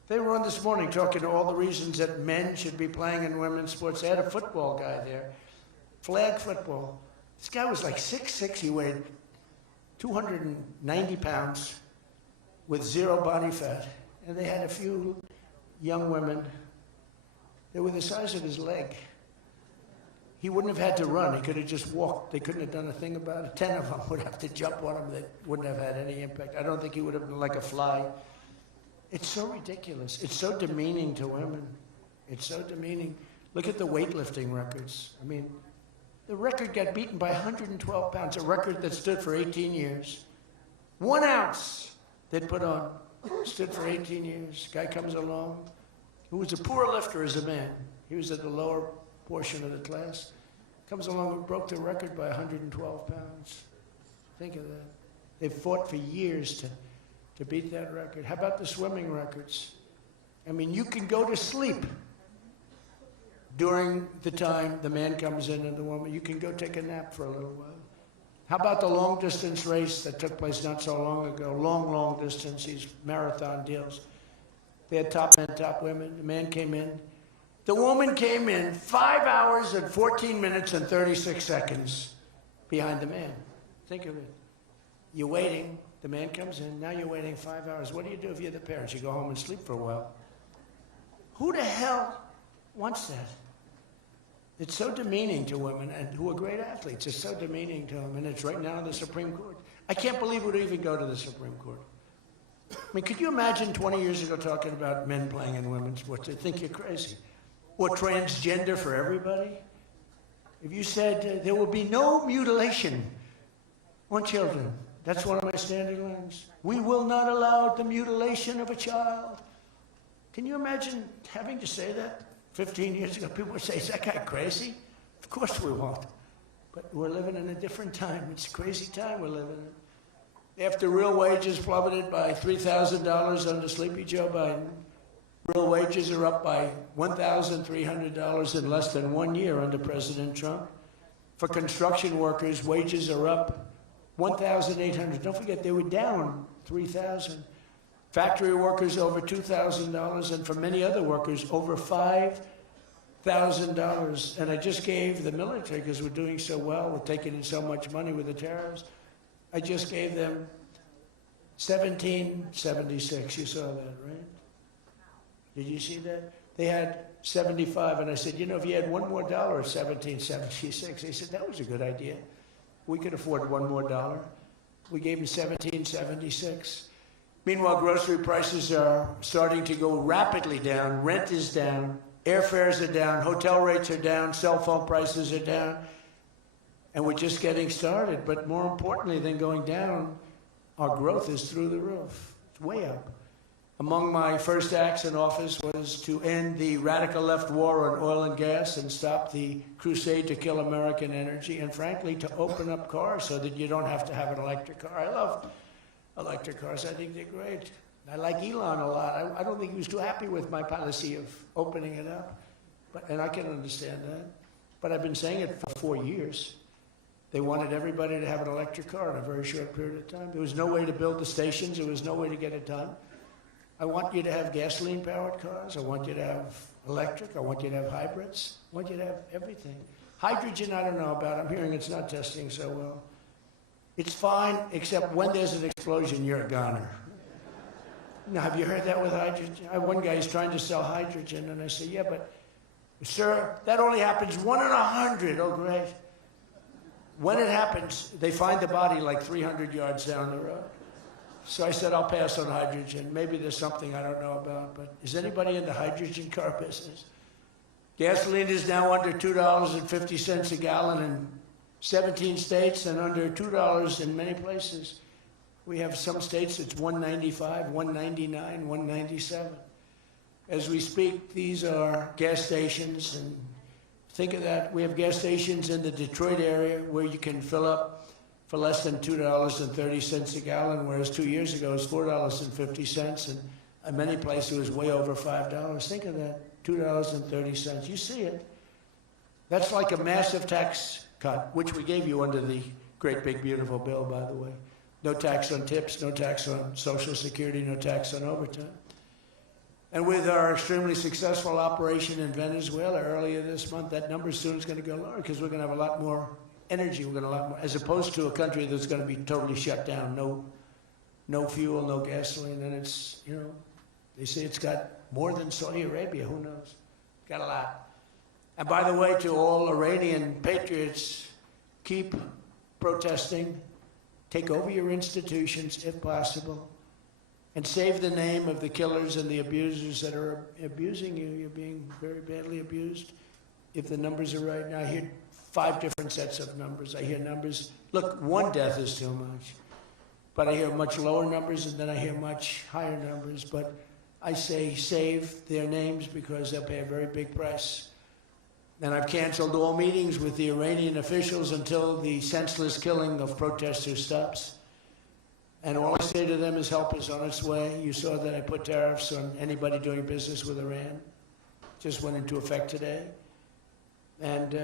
They were on this morning talking to all the reasons that men should be playing in women's sports. They had a football guy there, flag football. This guy was like 6'6", he weighed 290 pounds with zero body fat. And they had a few young women. They were the size of his leg. He wouldn't have had to run. He could have just walked. They couldn't have done a thing about it. 10 of them would have to jump on him. That wouldn't have had any impact. I don't think he would have been like a fly. It's so ridiculous. It's so demeaning to women. It's so demeaning. Look at the weightlifting records. I mean, the record got beaten by 112 pounds, a record that stood for 18 years. 1 ounce they'd put on, stood for 18 years. Guy comes along, who was a poor lifter as a man. He was at the lower portion of the class. Comes along and broke the record by 112 pounds. Think of that. They've fought for years to beat that record. How about the swimming records? I mean, you can go to sleep during the time the man comes in and the woman. You can go take a nap for a little while. How about the long distance race that took place not so long ago? Long distance, these marathon deals. They had top men, top women. The man came in. The woman came in 5 hours and 14 minutes and 36 seconds behind the man. Think of it. You're waiting. The man comes in, now you're waiting 5 hours. What do you do if you're the parents? You go home and sleep for a while. Who the hell wants that? It's so demeaning to women, and who are great athletes. It's so demeaning to them, and it's right now in the Supreme Court. I can't believe it would even go to the Supreme Court. I mean, could you imagine 20 years ago talking about men playing in women's sports? They'd think you're crazy. Or transgender for everybody? If you said there will be no mutilation on children, that's one of my standing lines. We will not allow the mutilation of a child. Can you imagine having to say that 15 years ago? People would say, is that guy crazy? Of course we won't. But we're living in a different time. It's a crazy time we're living in. After real wages plummeted by $3,000 under Sleepy Joe Biden, real wages are up by $1,300 in less than 1 year under President Trump. For construction workers, wages are up 1,800. Don't forget, they were down 3,000. Factory workers over $2,000, and for many other workers, over $5,000. And I just gave the military, because we're doing so well, we're taking in so much money with the tariffs, I just gave them 1776. You saw that, right? Did you see that? They had 75, and I said, you know, if you had one more dollar, 1776. They said, that was a good idea. We could afford one more dollar. We gave them 1776. Meanwhile, grocery prices are starting to go rapidly down. Rent is down. Airfares are down. Hotel rates are down. Cell phone prices are down. And we're just getting started. But more importantly than going down, our growth is through the roof. It's way up. Among my first acts in office was to end the radical left war on oil and gas and stop the crusade to kill American energy, and frankly, to open up cars so that you don't have to have an electric car. I love electric cars. I think they're great. I like Elon a lot. I don't think he was too happy with my policy of opening it up, and I can understand that. But I've been saying it for 4 years. They wanted everybody to have an electric car in a very short period of time. There was no way to build the stations. There was no way to get it done. I want you to have gasoline-powered cars. I want you to have electric. I want you to have hybrids. I want you to have everything. Hydrogen, I don't know about. I'm hearing it's not testing so well. It's fine, except when there's an explosion, you're a goner. Now, have you heard that with hydrogen? One guy is trying to sell hydrogen, and I say, yeah, but, sir, that only happens 1 in 100. Oh, great. When it happens, they find the body like 300 yards down the road. So I said, I'll pass on hydrogen. Maybe there's something I don't know about, but is anybody in the hydrogen car business? Gasoline is now under $2.50 a gallon in 17 states and under $2 in many places. We have some states it's $1.95, $1.99, $1.97. As we speak, these are gas stations, and think of that. We have gas stations in the Detroit area where you can fill up for less than $2.30 a gallon, whereas 2 years ago it was $4.50, and in many places it was way over $5. Think of that, $2.30. You see it. That's like a massive tax cut, which we gave you under the great big beautiful bill, by the way. No tax on tips, no tax on Social Security, no tax on overtime. And with our extremely successful operation in Venezuela earlier this month, that number soon is going to go lower because we're going to have a lot more energy. We're going to have a lot more, as opposed to a country that's going to be totally shut down, no fuel, no gasoline, and it's, you know, they say it's got more than Saudi Arabia. Who knows? Got a lot. And by the way, to all Iranian patriots, keep protesting, take over your institutions if possible, and save the name of the killers and the abusers that are abusing you. You're being very badly abused. If the numbers are right now, I hear 5 different sets of numbers. I hear numbers, look, 1 death is too much. But I hear much lower numbers, and then I hear much higher numbers. But I say save their names because they'll pay a very big price. And I've canceled all meetings with the Iranian officials until the senseless killing of protesters stops. And all I say to them is help is on its way. You saw that I put tariffs on anybody doing business with Iran. Just went into effect today. And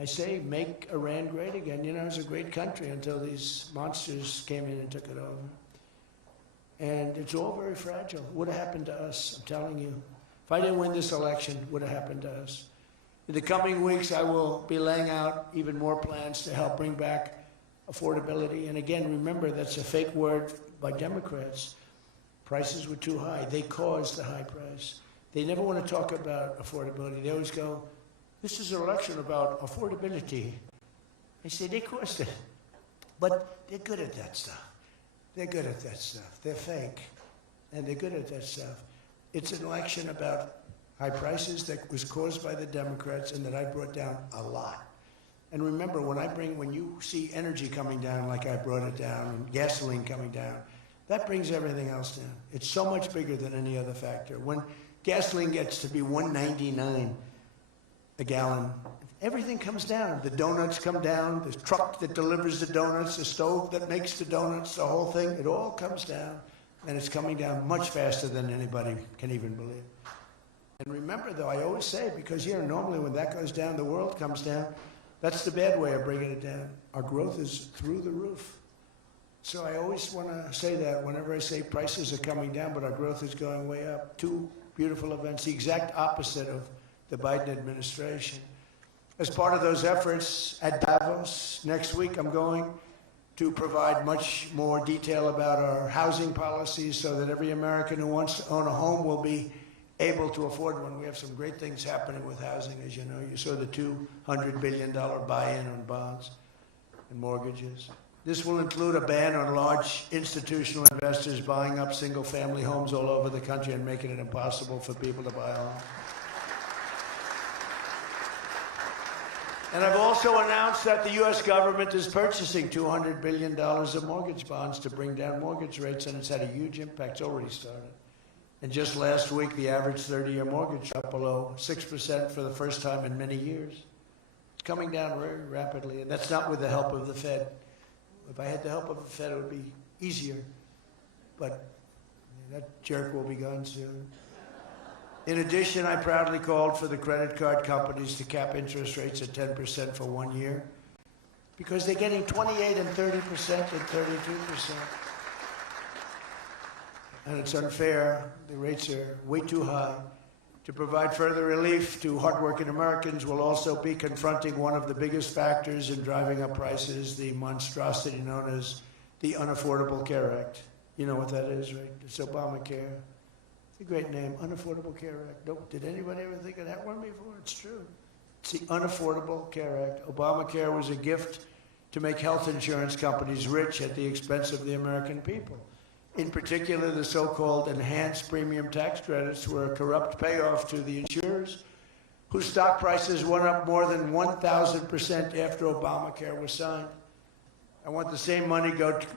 I say, make Iran great again. You know, it was a great country until these monsters came in and took it over. And it's all very fragile. What would have happened to us? I'm telling you. If I didn't win this election, what would have happened to us? In the coming weeks, I will be laying out even more plans to help bring back affordability. And again, remember, that's a fake word by Democrats. Prices were too high. They caused the high price. They never want to talk about affordability. They always go, this is an election about affordability. I say, they caused it. But they're good at that stuff. They're good at that stuff. They're fake. And they're good at that stuff. It's an election about high prices that was caused by the Democrats and that I brought down a lot. And remember, when you see energy coming down like I brought it down and gasoline coming down, that brings everything else down. It's so much bigger than any other factor. When gasoline gets to be $1.99 a gallon, everything comes down. The donuts come down, the truck that delivers the donuts, the stove that makes the donuts, the whole thing, it all comes down. And it's coming down much faster than anybody can even believe. And remember, though, I always say, because, you know, normally when that goes down, the world comes down. That's the bad way of bringing it down. Our growth is through the roof. So I always want to say that whenever I say prices are coming down, but our growth is going way up. Two beautiful events, the exact opposite of the Biden administration. As part of those efforts at Davos next week, I'm going to provide much more detail about our housing policies so that every American who wants to own a home will be able to afford one. We have some great things happening with housing, as you know. You saw the $200 billion buy-in on bonds and mortgages. This will include a ban on large institutional investors buying up single-family homes all over the country and making it impossible for people to buy a home. And I've also announced that the U.S. government is purchasing $200 billion of mortgage bonds to bring down mortgage rates, and it's had a huge impact. It's already started. And just last week, the average 30-year mortgage dropped below 6% for the first time in many years. It's coming down very rapidly, and that's not with the help of the Fed. If I had the help of the Fed, it would be easier. But that jerk will be gone soon. In addition, I proudly called for the credit card companies to cap interest rates at 10% for 1 year, because they're getting 28 and 30% and 32%. And it's unfair. The rates are way too high. To provide further relief to hardworking Americans, we'll also be confronting one of the biggest factors in driving up prices, the monstrosity known as the Unaffordable Care Act. You know what that is, right? It's Obamacare. It's a great name, Unaffordable Care Act. Nope. Did anybody ever think of that one before? It's true. It's the Unaffordable Care Act. Obamacare was a gift to make health insurance companies rich at the expense of the American people. In particular, the so-called enhanced premium tax credits were a corrupt payoff to the insurers, whose stock prices went up more than 1,000% after Obamacare was signed. I want the same money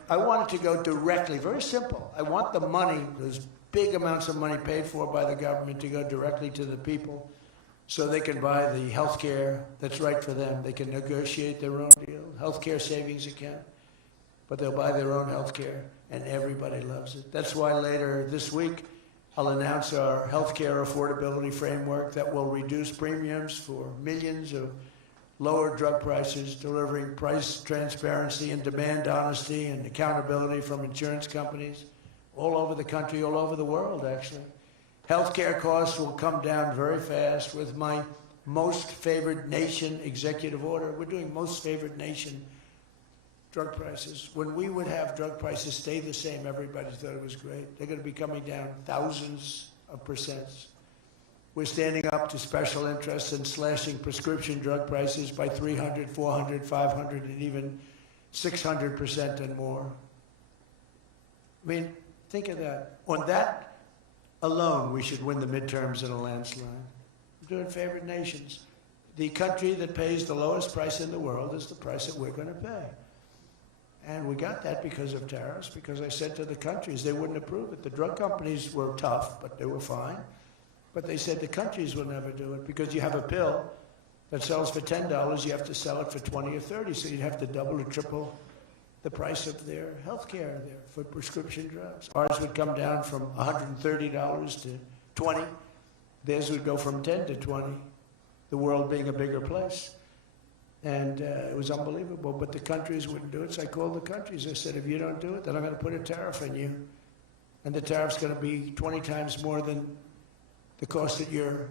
I want it to go directly, very simple. I want the money, those big amounts of money paid for by the government, to go directly to the people so they can buy the health care that's right for them. They can negotiate their own deal, health care savings account, but they'll buy their own health care. And everybody loves it. That's why later this week, I'll announce our healthcare affordability framework that will reduce premiums for millions of lower drug prices, delivering price transparency and demand honesty and accountability from insurance companies all over the country, all over the world, actually. Healthcare costs will come down very fast with my most favored nation executive order. We're doing most favored nation drug prices. When we would have drug prices stay the same, everybody thought it was great. They're going to be coming down thousands of percents. We're standing up to special interests and slashing prescription drug prices by 300, 400, 500, and even 600% and more. I mean, think of that. On that alone, we should win the midterms in a landslide. We're doing favored nations. The country that pays the lowest price in the world is the price that we're going to pay. And we got that because of tariffs, because I said to the countries they wouldn't approve it. The drug companies were tough, but they were fine. But they said the countries will never do it because you have a pill that sells for $10, you have to sell it for 20 or 30, so you'd have to double or triple the price of their health care there for prescription drugs. Ours would come down from $130 to 20. Theirs would go from 10 to 20, the world being a bigger place. And it was unbelievable, but the countries wouldn't do it. So I called the countries. I said, if you don't do it, then I'm going to put a tariff on you. And the tariff's going to be 20 times more than the cost that you're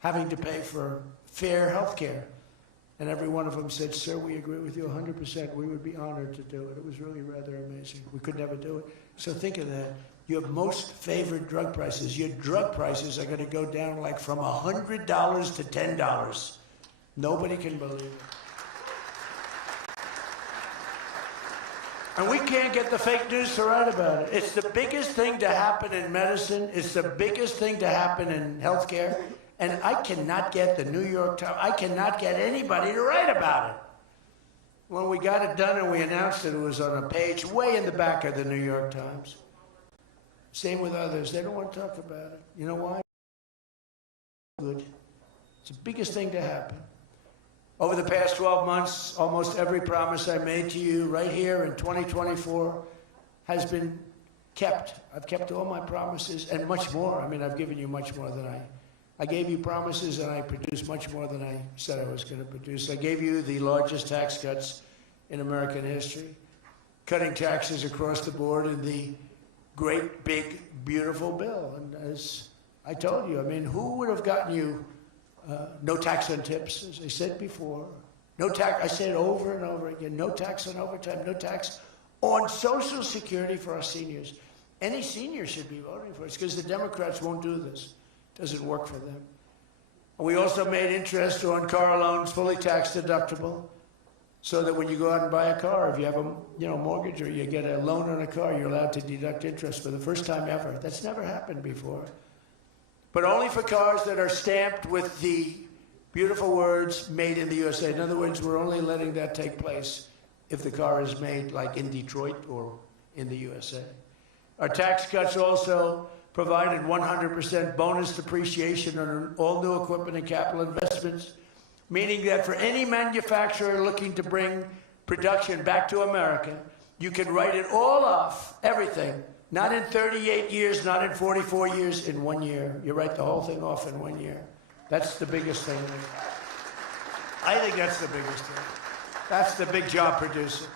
having to pay for fair health care. And every one of them said, sir, we agree with you 100%. We would be honored to do it. It was really rather amazing. We could never do it. So think of that. Your most favored drug prices. Your drug prices are going to go down like from $100 to $10. Nobody can believe it. And we can't get the fake news to write about it. It's the biggest thing to happen in medicine. It's the biggest thing to happen in healthcare. And I cannot get the New York Times, I cannot get anybody to write about it. When we got it done and we announced it, it was on a page way in the back of the New York Times. Same with others. They don't want to talk about it. You know why? Good. It's the biggest thing to happen. Over the past 12 months, almost every promise I made to you right here in 2024 has been kept. I've kept all my promises and much more. I mean, I've given you much more than I gave you promises, and I produced much more than I said I was going to produce. I gave you the largest tax cuts in American history, cutting taxes across the board in the great, big, beautiful bill. And as I told you, I mean, who would have gotten you no tax on tips, as I said before? No tax, I said over and over again, no tax on overtime, no tax on Social Security for our seniors. Any senior should be voting for it. It's because the Democrats won't do this. It doesn't work for them. And we also made interest on car loans fully tax deductible, so that when you go out and buy a car, if you have a mortgage or you get a loan on a car, you're allowed to deduct interest for the first time ever. That's never happened before. But only for cars that are stamped with the beautiful words, made in the USA. In other words, we're only letting that take place if the car is made like in Detroit or in the USA. Our tax cuts also provided 100% bonus depreciation on all new equipment and capital investments, meaning that for any manufacturer looking to bring production back to America, you can write it all off, everything, not in 38 years, not in 44 years, in 1 year. You write the whole thing off in 1 year. That's the biggest thing. I think that's the biggest thing. That's the big job producer.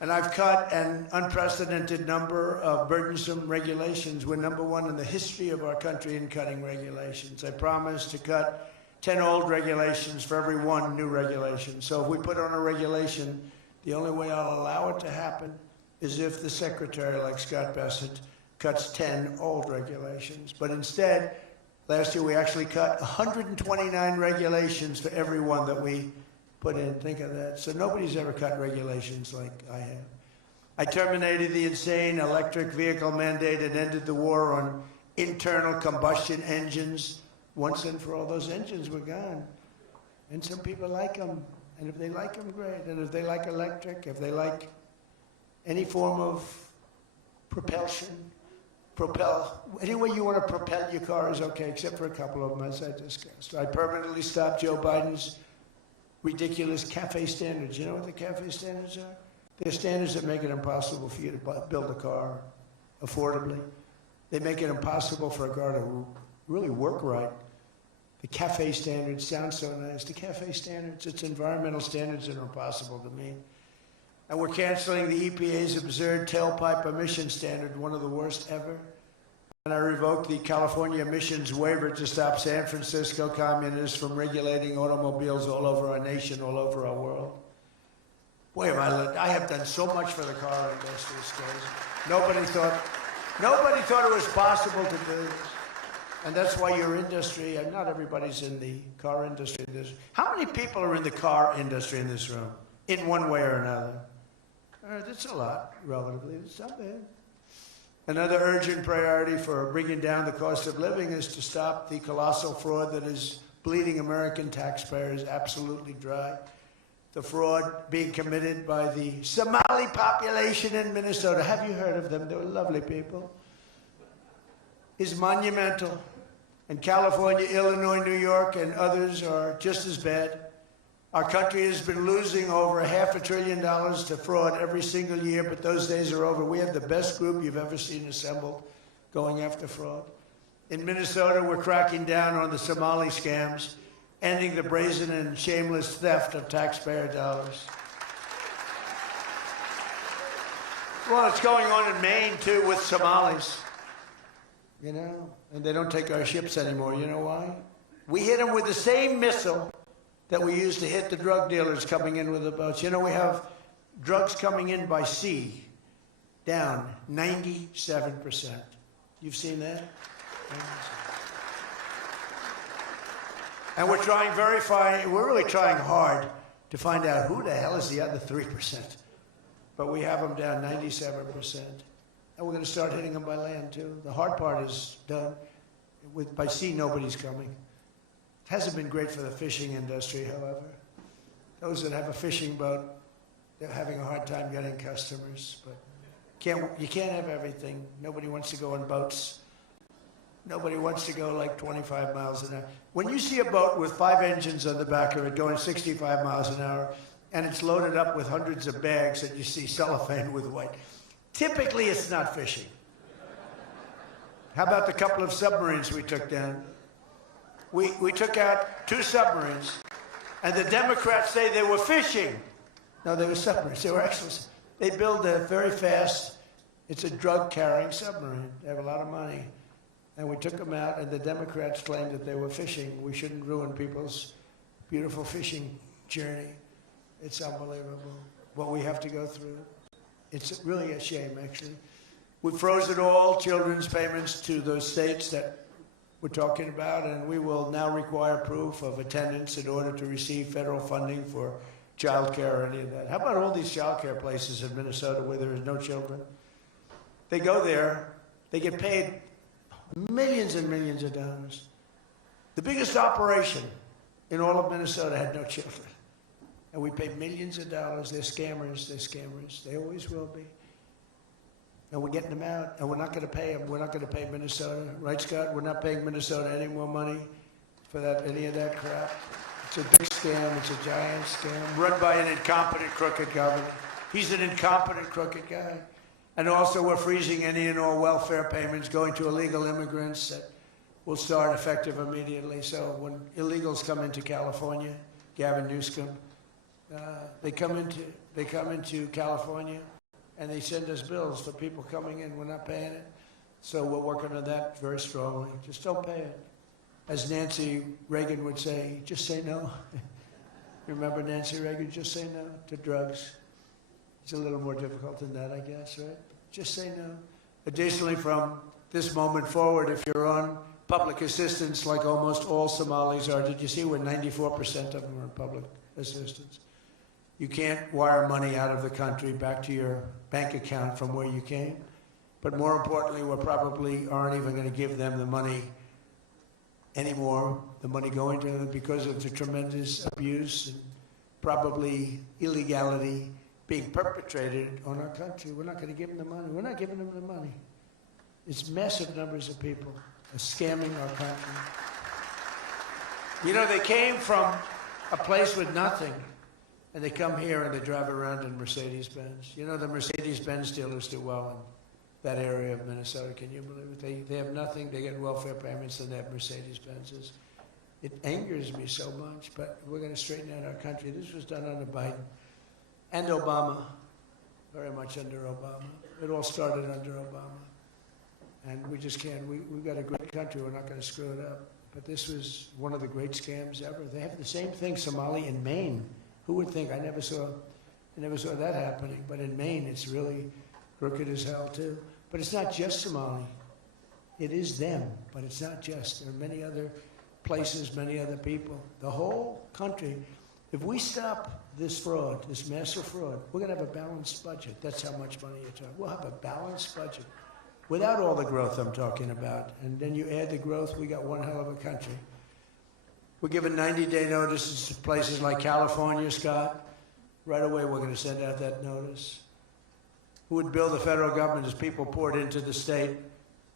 And I've cut an unprecedented number of burdensome regulations. We're number one in the history of our country in cutting regulations. I promised to cut 10 old regulations for every one new regulation. So if we put on a regulation, the only way I'll allow it to happen is if the secretary, like Scott Bessent, cuts 10 old regulations. But instead, last year we actually cut 129 regulations for every one that we put in. Think of that. So nobody's ever cut regulations like I have. I terminated the insane electric vehicle mandate and ended the war on internal combustion engines. Once and for all, those engines were gone. And some people like them. And if they like them, great. And if they like electric, if they like any form of propulsion, any way you want to propel your car is okay, except for a couple of them, as I discussed. I permanently stopped Joe Biden's ridiculous CAFE standards. You know what the CAFE standards are? They're standards that make it impossible for you to build a car affordably. They make it impossible for a car to really work right. The CAFE standards sound so nice. The CAFE standards, it's environmental standards that are impossible to meet. And we're canceling the EPA's absurd tailpipe emission standard, one of the worst ever. And I revoked the California emissions waiver to stop San Francisco communists from regulating automobiles all over our nation, all over our world. Boy, I have done so much for the car industry, guys. Nobody thought it was possible to do this. And that's why your industry, and not everybody's in the car industry. How many people are in the car industry in this room, in one way or another? That's a lot, relatively. It's not bad. Another urgent priority for bringing down the cost of living is to stop the colossal fraud that is bleeding American taxpayers absolutely dry. The fraud being committed by the Somali population in Minnesota. Have you heard of them? They were lovely people. Is monumental. And California, Illinois, New York, and others are just as bad. Our country has been losing over $500 billion to fraud every single year, but those days are over. We have the best group you've ever seen assembled going after fraud. In Minnesota, we're cracking down on the Somali scams, ending the brazen and shameless theft of taxpayer dollars. Well, it's going on in Maine, too, with Somalis. You know, and they don't take our ships anymore. You know why? We hit them with the same missile that we used to hit the drug dealers coming in with the boats. You know, we have drugs coming in by sea down 97%. You've seen that? And we're trying we're really trying hard to find out who the hell is the other 3%. But we have them down 97%. And we're going to start hitting them by land, too. The hard part is done. By sea, nobody's coming. It hasn't been great for the fishing industry, however. Those that have a fishing boat, they're having a hard time getting customers. But you can't have everything. Nobody wants to go on boats. Nobody wants to go like 25 miles an hour. When you see a boat with 5 engines on the back of it going 65 miles an hour, and it's loaded up with hundreds of bags that you see cellophane with white, typically it's not fishing. How about the couple of submarines we took down? We took out 2 submarines, and the Democrats say they were fishing. No, they were submarines. They were actually, they build a very fast, it's a drug-carrying submarine. They have a lot of money. And we took them out, and the Democrats claimed that they were fishing. We shouldn't ruin people's beautiful fishing journey. It's unbelievable what we have to go through. It's really a shame, actually. We froze it all, children's payments to those states that we're talking about, and we will now require proof of attendance in order to receive federal funding for child care or any of that. How about all these child care places in Minnesota where there is no children? They go there, they get paid millions and millions of dollars. The biggest operation in all of Minnesota had no children. And we pay millions of dollars. They're scammers, they're scammers. They always will be. And we're getting them out, and we're not going to pay them. We're not going to pay Minnesota. Right, Scott? We're not paying Minnesota any more money for that, any of that crap. It's a big scam. It's a giant scam run by an incompetent, crooked governor. He's an incompetent, crooked guy. And also, we're freezing any and all welfare payments going to illegal immigrants that will start effective immediately. So when illegals come into California, Gavin Newsom, they come into California, and they send us bills for people coming in. We're not paying it. So we're working on that very strongly. Just don't pay it. As Nancy Reagan would say, just say no. Remember Nancy Reagan? Just say no to drugs. It's a little more difficult than that, I guess, right? Just say no. Additionally, from this moment forward, if you're on public assistance, like almost all Somalis are, did you see where 94% of them are on public assistance? You can't wire money out of the country back to your bank account from where you came. But more importantly, we probably aren't even going to give them the money anymore, the money going to them, because of the tremendous abuse and probably illegality being perpetrated on our country. We're not going to give them the money. We're not giving them the money. It's massive numbers of people are scamming our country. You know, they came from a place with nothing, and they come here and they drive around in Mercedes-Benz. You know, the Mercedes-Benz dealers do well in that area of Minnesota. Can you believe it? They have nothing. They get welfare payments, and they have Mercedes-Benzes. It angers me so much, but we're going to straighten out our country. This was done under Biden and Obama, very much under Obama. It all started under Obama. And we just can't. We've got a great country. We're not going to screw it up. But this was one of the great scams ever. They have the same thing, Somali in Maine. Who would think? I never saw that happening. But in Maine, it's really crooked as hell, too. But it's not just Somali. It is them, but it's not just. There are many other places, many other people. The whole country, if we stop this fraud, this massive fraud, we're going to have a balanced budget. That's how much money you're talking. We'll have a balanced budget without all the growth I'm talking about. And then you add the growth, we got one hell of a country. We're giving 90-day notices to places like California, Scott. Right away, we're going to send out that notice. Who would bill the federal government as people poured into the state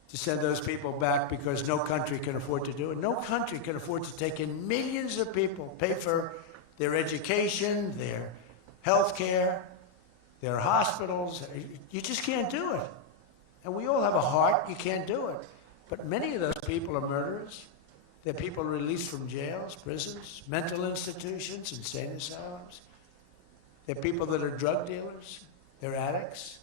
to send those people back, because no country can afford to do it. No country can afford to take in millions of people, pay for their education, their health care, their hospitals. You just can't do it. And we all have a heart. You can't do it. But many of those people are murderers. They're people released from jails, prisons, mental institutions, insane asylums. They're people that are drug dealers. They're addicts.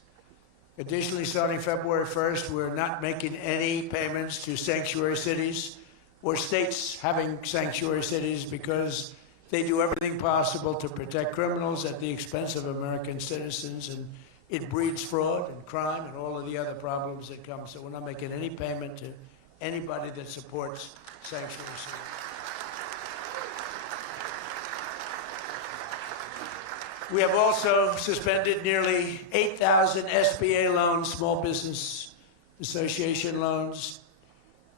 Additionally, starting February 1st, we're not making any payments to sanctuary cities or states having sanctuary cities, because they do everything possible to protect criminals at the expense of American citizens, and it breeds fraud and crime and all of the other problems that come. So we're not making any payment to anybody that supports sanctuary cities. We have also suspended nearly 8,000 SBA loans, Small Business Association loans,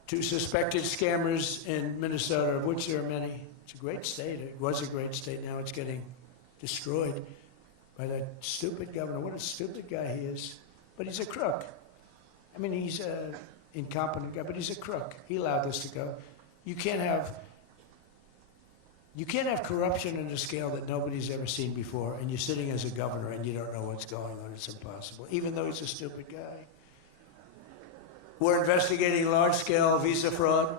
to suspected scammers in Minnesota, of which there are many. It's a great state. It was a great state. Now it's getting destroyed by that stupid governor. What a stupid guy he is. But he's a crook. I mean, he's an incompetent guy, but he's a crook. He allowed this to go. You can't have corruption on a scale that nobody's ever seen before, and you're sitting as a governor and you don't know what's going on. It's impossible, even though he's a stupid guy. We're investigating large-scale visa fraud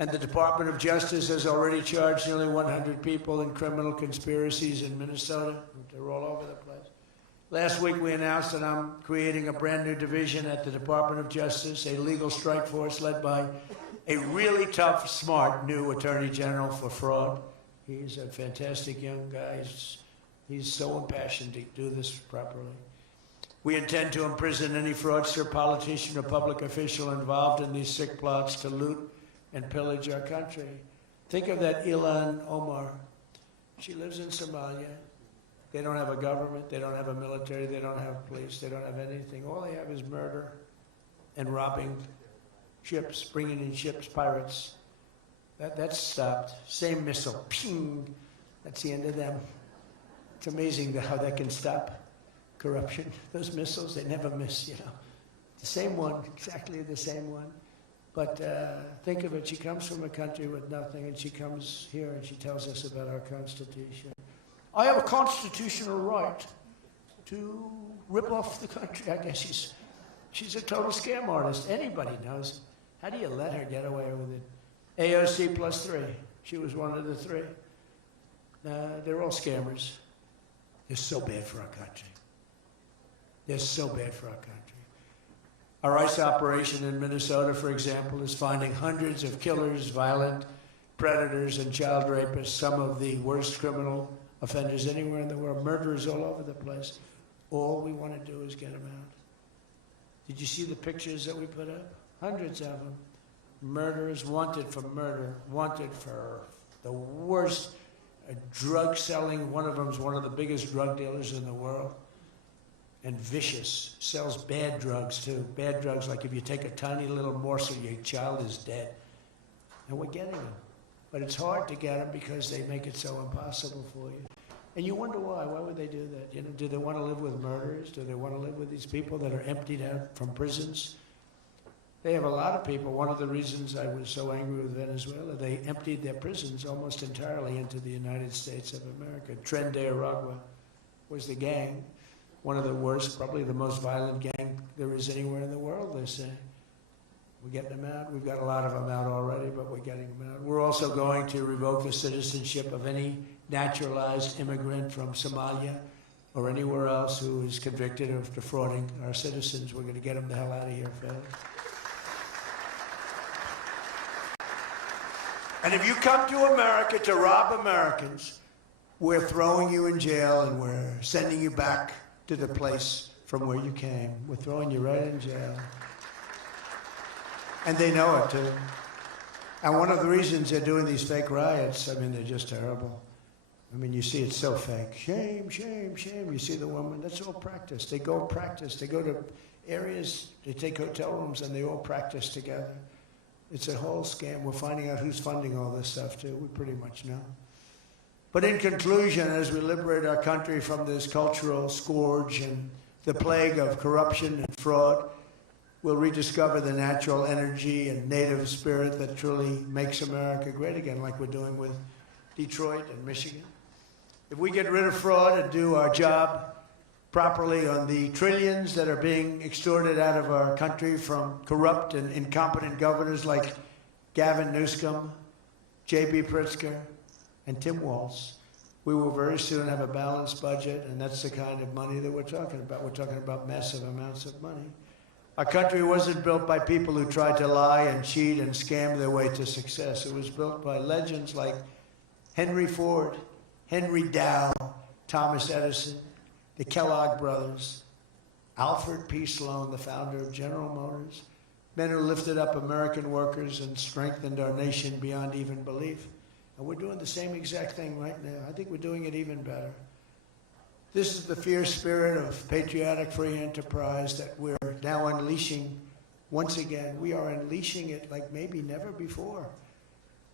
And the Department of Justice has already charged nearly 100 people in criminal conspiracies in Minnesota. They're all over the place. Last week we announced that I'm creating a brand new division at the Department of Justice, a legal strike force led by a really tough, smart new Attorney General for fraud. He's a fantastic young guy. He's so impassioned to do this properly. We intend to imprison any fraudster, politician, or public official involved in these sick plots to loot and pillage our country. Think of that Ilan Omar. She lives in Somalia. They don't have a government. They don't have a military. They don't have police. They don't have anything. All they have is murder and robbing ships, bringing in ships, pirates. That's stopped. Same missile. Ping. That's the end of them. It's amazing how that can stop corruption. Those missiles, they never miss, you know. The same one, exactly the same one. But think of it, she comes from a country with nothing, and she comes here and she tells us about our Constitution. I have a constitutional right to rip off the country. I guess she's a total scam artist. Anybody knows. How do you let her get away with it? AOC plus 3. She was one of the 3. They're all scammers. They're so bad for our country. They're so bad for our country. Our ICE operation in Minnesota, for example, is finding hundreds of killers, violent predators, and child rapists, some of the worst criminal offenders anywhere in the world, murderers all over the place. All we want to do is get them out. Did you see the pictures that we put up? Hundreds of them. Murderers wanted for murder, wanted for the worst drug selling. One of them is one of the biggest drug dealers in the world. And vicious, sells bad drugs too. Bad drugs, like if you take a tiny little morsel, your child is dead. And we're getting them. But it's hard to get them because they make it so impossible for you. And you wonder why. Why would they do that? You know, do they want to live with murderers? Do they want to live with these people that are emptied out from prisons? They have a lot of people. One of the reasons I was so angry with Venezuela, they emptied their prisons almost entirely into the United States of America. Tren de Aragua was the gang. One of the worst, probably the most violent gang there is anywhere in the world, they say. We're getting them out. We've got a lot of them out already, but we're getting them out. We're also going to revoke the citizenship of any naturalized immigrant from Somalia or anywhere else who is convicted of defrauding our citizens. We're going to get them the hell out of here, fellas. And if you come to America to rob Americans, we're throwing you in jail and we're sending you back to the place from where you came. We're throwing you right in jail. And they know it, too. And one of the reasons they're doing these fake riots, I mean, they're just terrible. I mean, you see it's so fake. Shame, shame, shame. You see the woman, that's all practice. They go practice. They go to areas, they take hotel rooms, and they all practice together. It's a whole scam. We're finding out who's funding all this stuff, too. We pretty much know. But in conclusion, as we liberate our country from this cultural scourge and the plague of corruption and fraud, we'll rediscover the natural energy and native spirit that truly makes America great again, like we're doing with Detroit and Michigan. If we get rid of fraud and do our job properly on the trillions that are being extorted out of our country from corrupt and incompetent governors like Gavin Newsom, J.B. Pritzker, and Tim Walz, we will very soon have a balanced budget, and that's the kind of money that we're talking about. We're talking about massive amounts of money. Our country wasn't built by people who tried to lie and cheat and scam their way to success. It was built by legends like Henry Ford, Henry Dow, Thomas Edison, the Kellogg brothers, Alfred P. Sloan, the founder of General Motors, men who lifted up American workers and strengthened our nation beyond even belief. And we're doing the same exact thing right now. I think we're doing it even better. This is the fierce spirit of patriotic free enterprise that we're now unleashing once again. We are unleashing it like maybe never before.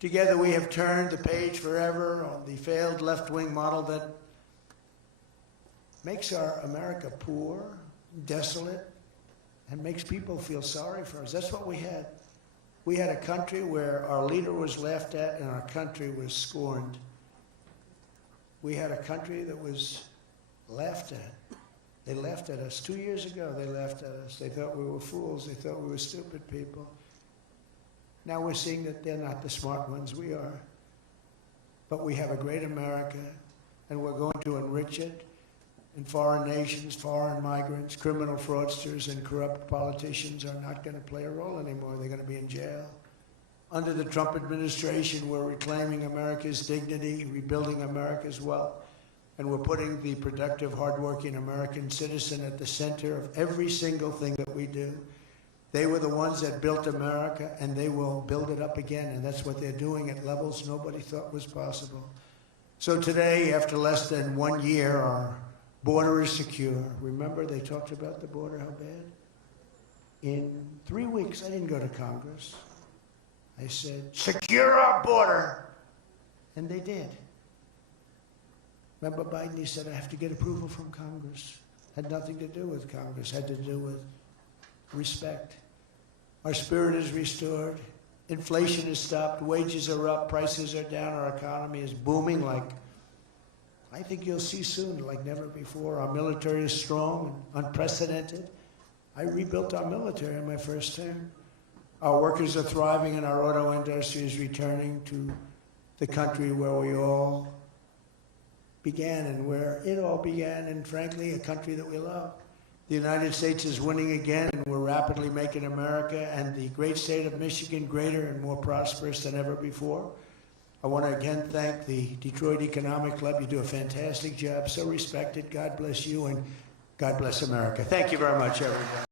Together we have turned the page forever on the failed left-wing model that makes our America poor, desolate, and makes people feel sorry for us. That's what we had. We had a country where our leader was laughed at and our country was scorned. We had a country that was laughed at. They laughed at us. 2 years ago, they laughed at us. They thought we were fools. They thought we were stupid people. Now we're seeing that they're not the smart ones, we are. But we have a great America, and we're going to enrich it. And foreign nations, foreign migrants, criminal fraudsters, and corrupt politicians are not going to play a role anymore. They're going to be in jail. Under the Trump administration, we're reclaiming America's dignity, rebuilding America's wealth, and we're putting the productive, hardworking American citizen at the center of every single thing that we do. They were the ones that built America, and they will build it up again, and that's what they're doing at levels nobody thought was possible. So today, after less than 1 year, our border is secure. Remember, they talked about the border, how bad? In 3 weeks, I didn't go to Congress. I said, secure our border. And they did. Remember Biden, he said, I have to get approval from Congress. Had nothing to do with Congress, had to do with respect. Our spirit is restored. Inflation is stopped. Wages are up. Prices are down. Our economy is booming like I think you'll see soon, like never before. Our military is strong and unprecedented. I rebuilt our military in my first term. Our workers are thriving, and our auto industry is returning to the country where we all began and where it all began, and frankly, a country that we love. The United States is winning again, and we're rapidly making America and the great state of Michigan greater and more prosperous than ever before. I want to again thank the Detroit Economic Club. You do a fantastic job, so respected. God bless you, and God bless America. Thank you very much, everybody.